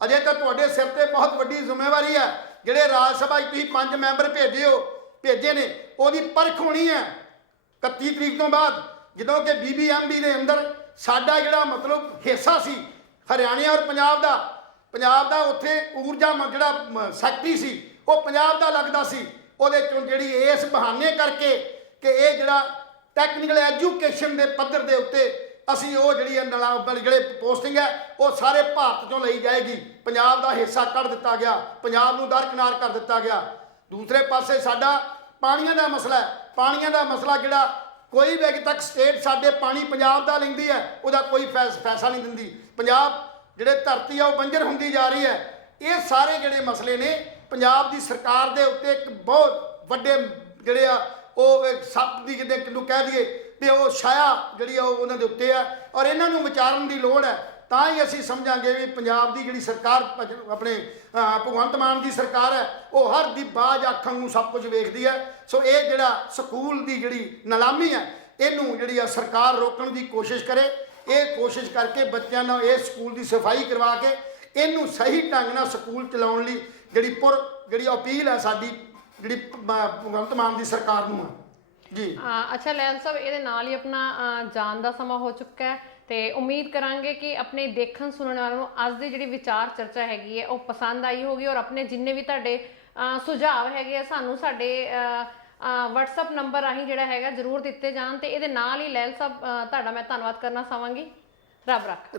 ਅਜੇ ਤਾਂ ਤੁਹਾਡੇ ਸਿਰ ਤੇ ਬਹੁਤ ਵੱਡੀ ਜ਼ਿੰਮੇਵਾਰੀ ਹੈ। ਜਿਹੜੇ ਰਾਜ ਸਭਾ 'ਚ ਤੁਸੀਂ 5 ਮੈਂਬਰ ਭੇਜੇ ਨੇ, ਉਹਦੀ ਪਰਖ ਹੋਣੀ ਹੈ 31 ਤਰੀਕ ਤੋਂ ਬਾਅਦ, ਜਦੋਂ ਕਿ BBMB ਦੇ ਅੰਦਰ ਸਾਡਾ ਜਿਹੜਾ ਮਤਲਬ ਹਿੱਸਾ ਸੀ ਹਰਿਆਣੇ ਔਰ ਪੰਜਾਬ ਦਾ ਉੱਥੇ ਊਰਜਾ ਜਿਹੜਾ ਸੈਕਟਰੀ ਸੀ ਉਹ ਪੰਜਾਬ ਦਾ ਲੱਗਦਾ ਸੀ। ਉਹਦੇ ਚੋਂ ਜਿਹੜੀ ਇਸ ਬਹਾਨੇ ਕਰਕੇ ਕਿ ਇਹ ਜਿਹੜਾ ਟੈਕਨੀਕਲ ਐਜੂਕੇਸ਼ਨ ਦੇ ਪੱਧਰ ਦੇ ਉੱਤੇ ਅਸੀਂ ਉਹ ਜਿਹੜੀ ਜਿਹੜੇ ਪੋਸਟਿੰਗ ਹੈ ਉਹ ਸਾਰੇ ਭਾਰਤ 'ਚੋਂ ਲਈ ਜਾਏਗੀ। ਪੰਜਾਬ ਦਾ ਹਿੱਸਾ ਕੱਢ ਦਿੱਤਾ ਗਿਆ, ਪੰਜਾਬ ਨੂੰ ਦਰਕਿਨਾਰ ਕਰ ਦਿੱਤਾ ਗਿਆ। ਦੂਸਰੇ ਪਾਸੇ ਸਾਡਾ ਪਾਣੀਆਂ ਦਾ ਮਸਲਾ ਹੈ। ਪਾਣੀਆਂ ਦਾ ਮਸਲਾ ਜਿਹੜਾ ਕੋਈ ਵੀ ਅਜੇ ਤੱਕ ਸਟੇਟ ਸਾਡੇ ਪਾਣੀ ਪੰਜਾਬ ਦਾ ਲੈਂਦੀ ਹੈ, ਉਹਦਾ ਕੋਈ ਫੈਸਲਾ ਨਹੀਂ ਦਿੰਦੀ। ਪੰਜਾਬ ਜਿਹੜੇ ਧਰਤੀ ਆ ਉਹ ਬੰਜਰ ਹੁੰਦੀ ਜਾ ਰਹੀ ਹੈ। ਇਹ ਸਾਰੇ ਜਿਹੜੇ ਮਸਲੇ ਨੇ ਪੰਜਾਬ ਦੀ ਸਰਕਾਰ ਦੇ ਉੱਤੇ ਇੱਕ ਬਹੁਤ ਵੱਡੇ ਜਿਹੜੇ ਆ ਉਹ ਸੱਪ ਦੀ ਜਿਹਦੇ ਨੂੰ ਕਹਿ ਦਈਏ ਵੀ ਉਹ ਛਾਇਆ ਜਿਹੜੀ ਆ ਉਹ ਉਹਨਾਂ ਦੇ ਉੱਤੇ ਆ, ਔਰ ਇਹਨਾਂ ਨੂੰ ਵਿਚਾਰਨ ਦੀ ਲੋੜ ਹੈ। ਤਾਂ ਹੀ ਅਸੀਂ ਸਮਝਾਂਗੇ ਵੀ ਪੰਜਾਬ ਦੀ ਜਿਹੜੀ ਸਰਕਾਰ ਆਪਣੇ ਭਗਵੰਤ ਮਾਨ ਦੀ ਸਰਕਾਰ ਹੈ ਉਹ ਹਰ ਦੀ ਬਾਜ ਅੱਖਾਂ ਨੂੰ ਸਭ ਕੁਝ ਵੇਖਦੀ ਹੈ। ਸੋ ਇਹ ਜਿਹੜਾ ਸਕੂਲ ਦੀ ਜਿਹੜੀ ਨਿਲਾਮੀ ਹੈ ਇਹਨੂੰ ਜਿਹੜੀ ਆ ਸਰਕਾਰ ਰੋਕਣ ਦੀ ਕੋਸ਼ਿਸ਼ ਕਰੇ। ਇਹ ਕੋਸ਼ਿਸ਼ ਕਰਕੇ ਬੱਚਿਆਂ ਨਾਲ ਇਸ ਸਕੂਲ ਦੀ ਸਫਾਈ ਕਰਵਾ ਕੇ ਇਹਨੂੰ ਸਹੀ ਢੰਗ ਨਾਲ ਸਕੂਲ ਚਲਾਉਣ ਲਈ ਜਿਹੜੀ ਅਪੀਲ ਹੈ ਸਾਡੀ ਜਿਹੜੀ ਭਗਵੰਤ ਮਾਨ ਦੀ ਸਰਕਾਰ ਨੂੰ ਹੈ ਜੀ। ਅੱਛਾ ਲੈਲ ਸਾਹਿਬ, ਇਹਦੇ ਨਾਲ ਹੀ ਆਪਣਾ ਜਾਣ ਦਾ ਸਮਾਂ ਹੋ ਚੁੱਕਾ ਹੈ ਤੇ ਉਮੀਦ ਕਰਾਂਗੇ ਕਿ ਆਪਣੇ ਦੇਖਣ ਸੁਣਨ ਵਾਲਿਆਂ ਨੂੰ ਅੱਜ ਦੀ ਜਿਹੜੀ ਵਿਚਾਰ ਚਰਚਾ ਹੈਗੀ ਹੈ ਉਹ ਪਸੰਦ ਆਈ ਹੋਗੀ, ਔਰ ਆਪਣੇ ਜਿੰਨੇ ਵੀ ਤੁਹਾਡੇ ਸੁਝਾਅ ਹੈਗੇ ਆ ਸਾਨੂੰ ਸਾਡੇ WhatsApp ਨੰਬਰ ਰਾਹੀਂ ਜਿਹੜਾ ਹੈਗਾ ਜ਼ਰੂਰ ਦਿੱਤੇ ਜਾਣ। ਤੇ ਇਹਦੇ ਨਾਲ ਹੀ ਲੈਲ ਸਾਹਿਬ ਤੁਹਾਡਾ ਮੈਂ ਧੰਨਵਾਦ ਕਰਨਾ ਚਾਹਾਂਗੀ। ਰੱਬ ਰੱਖ।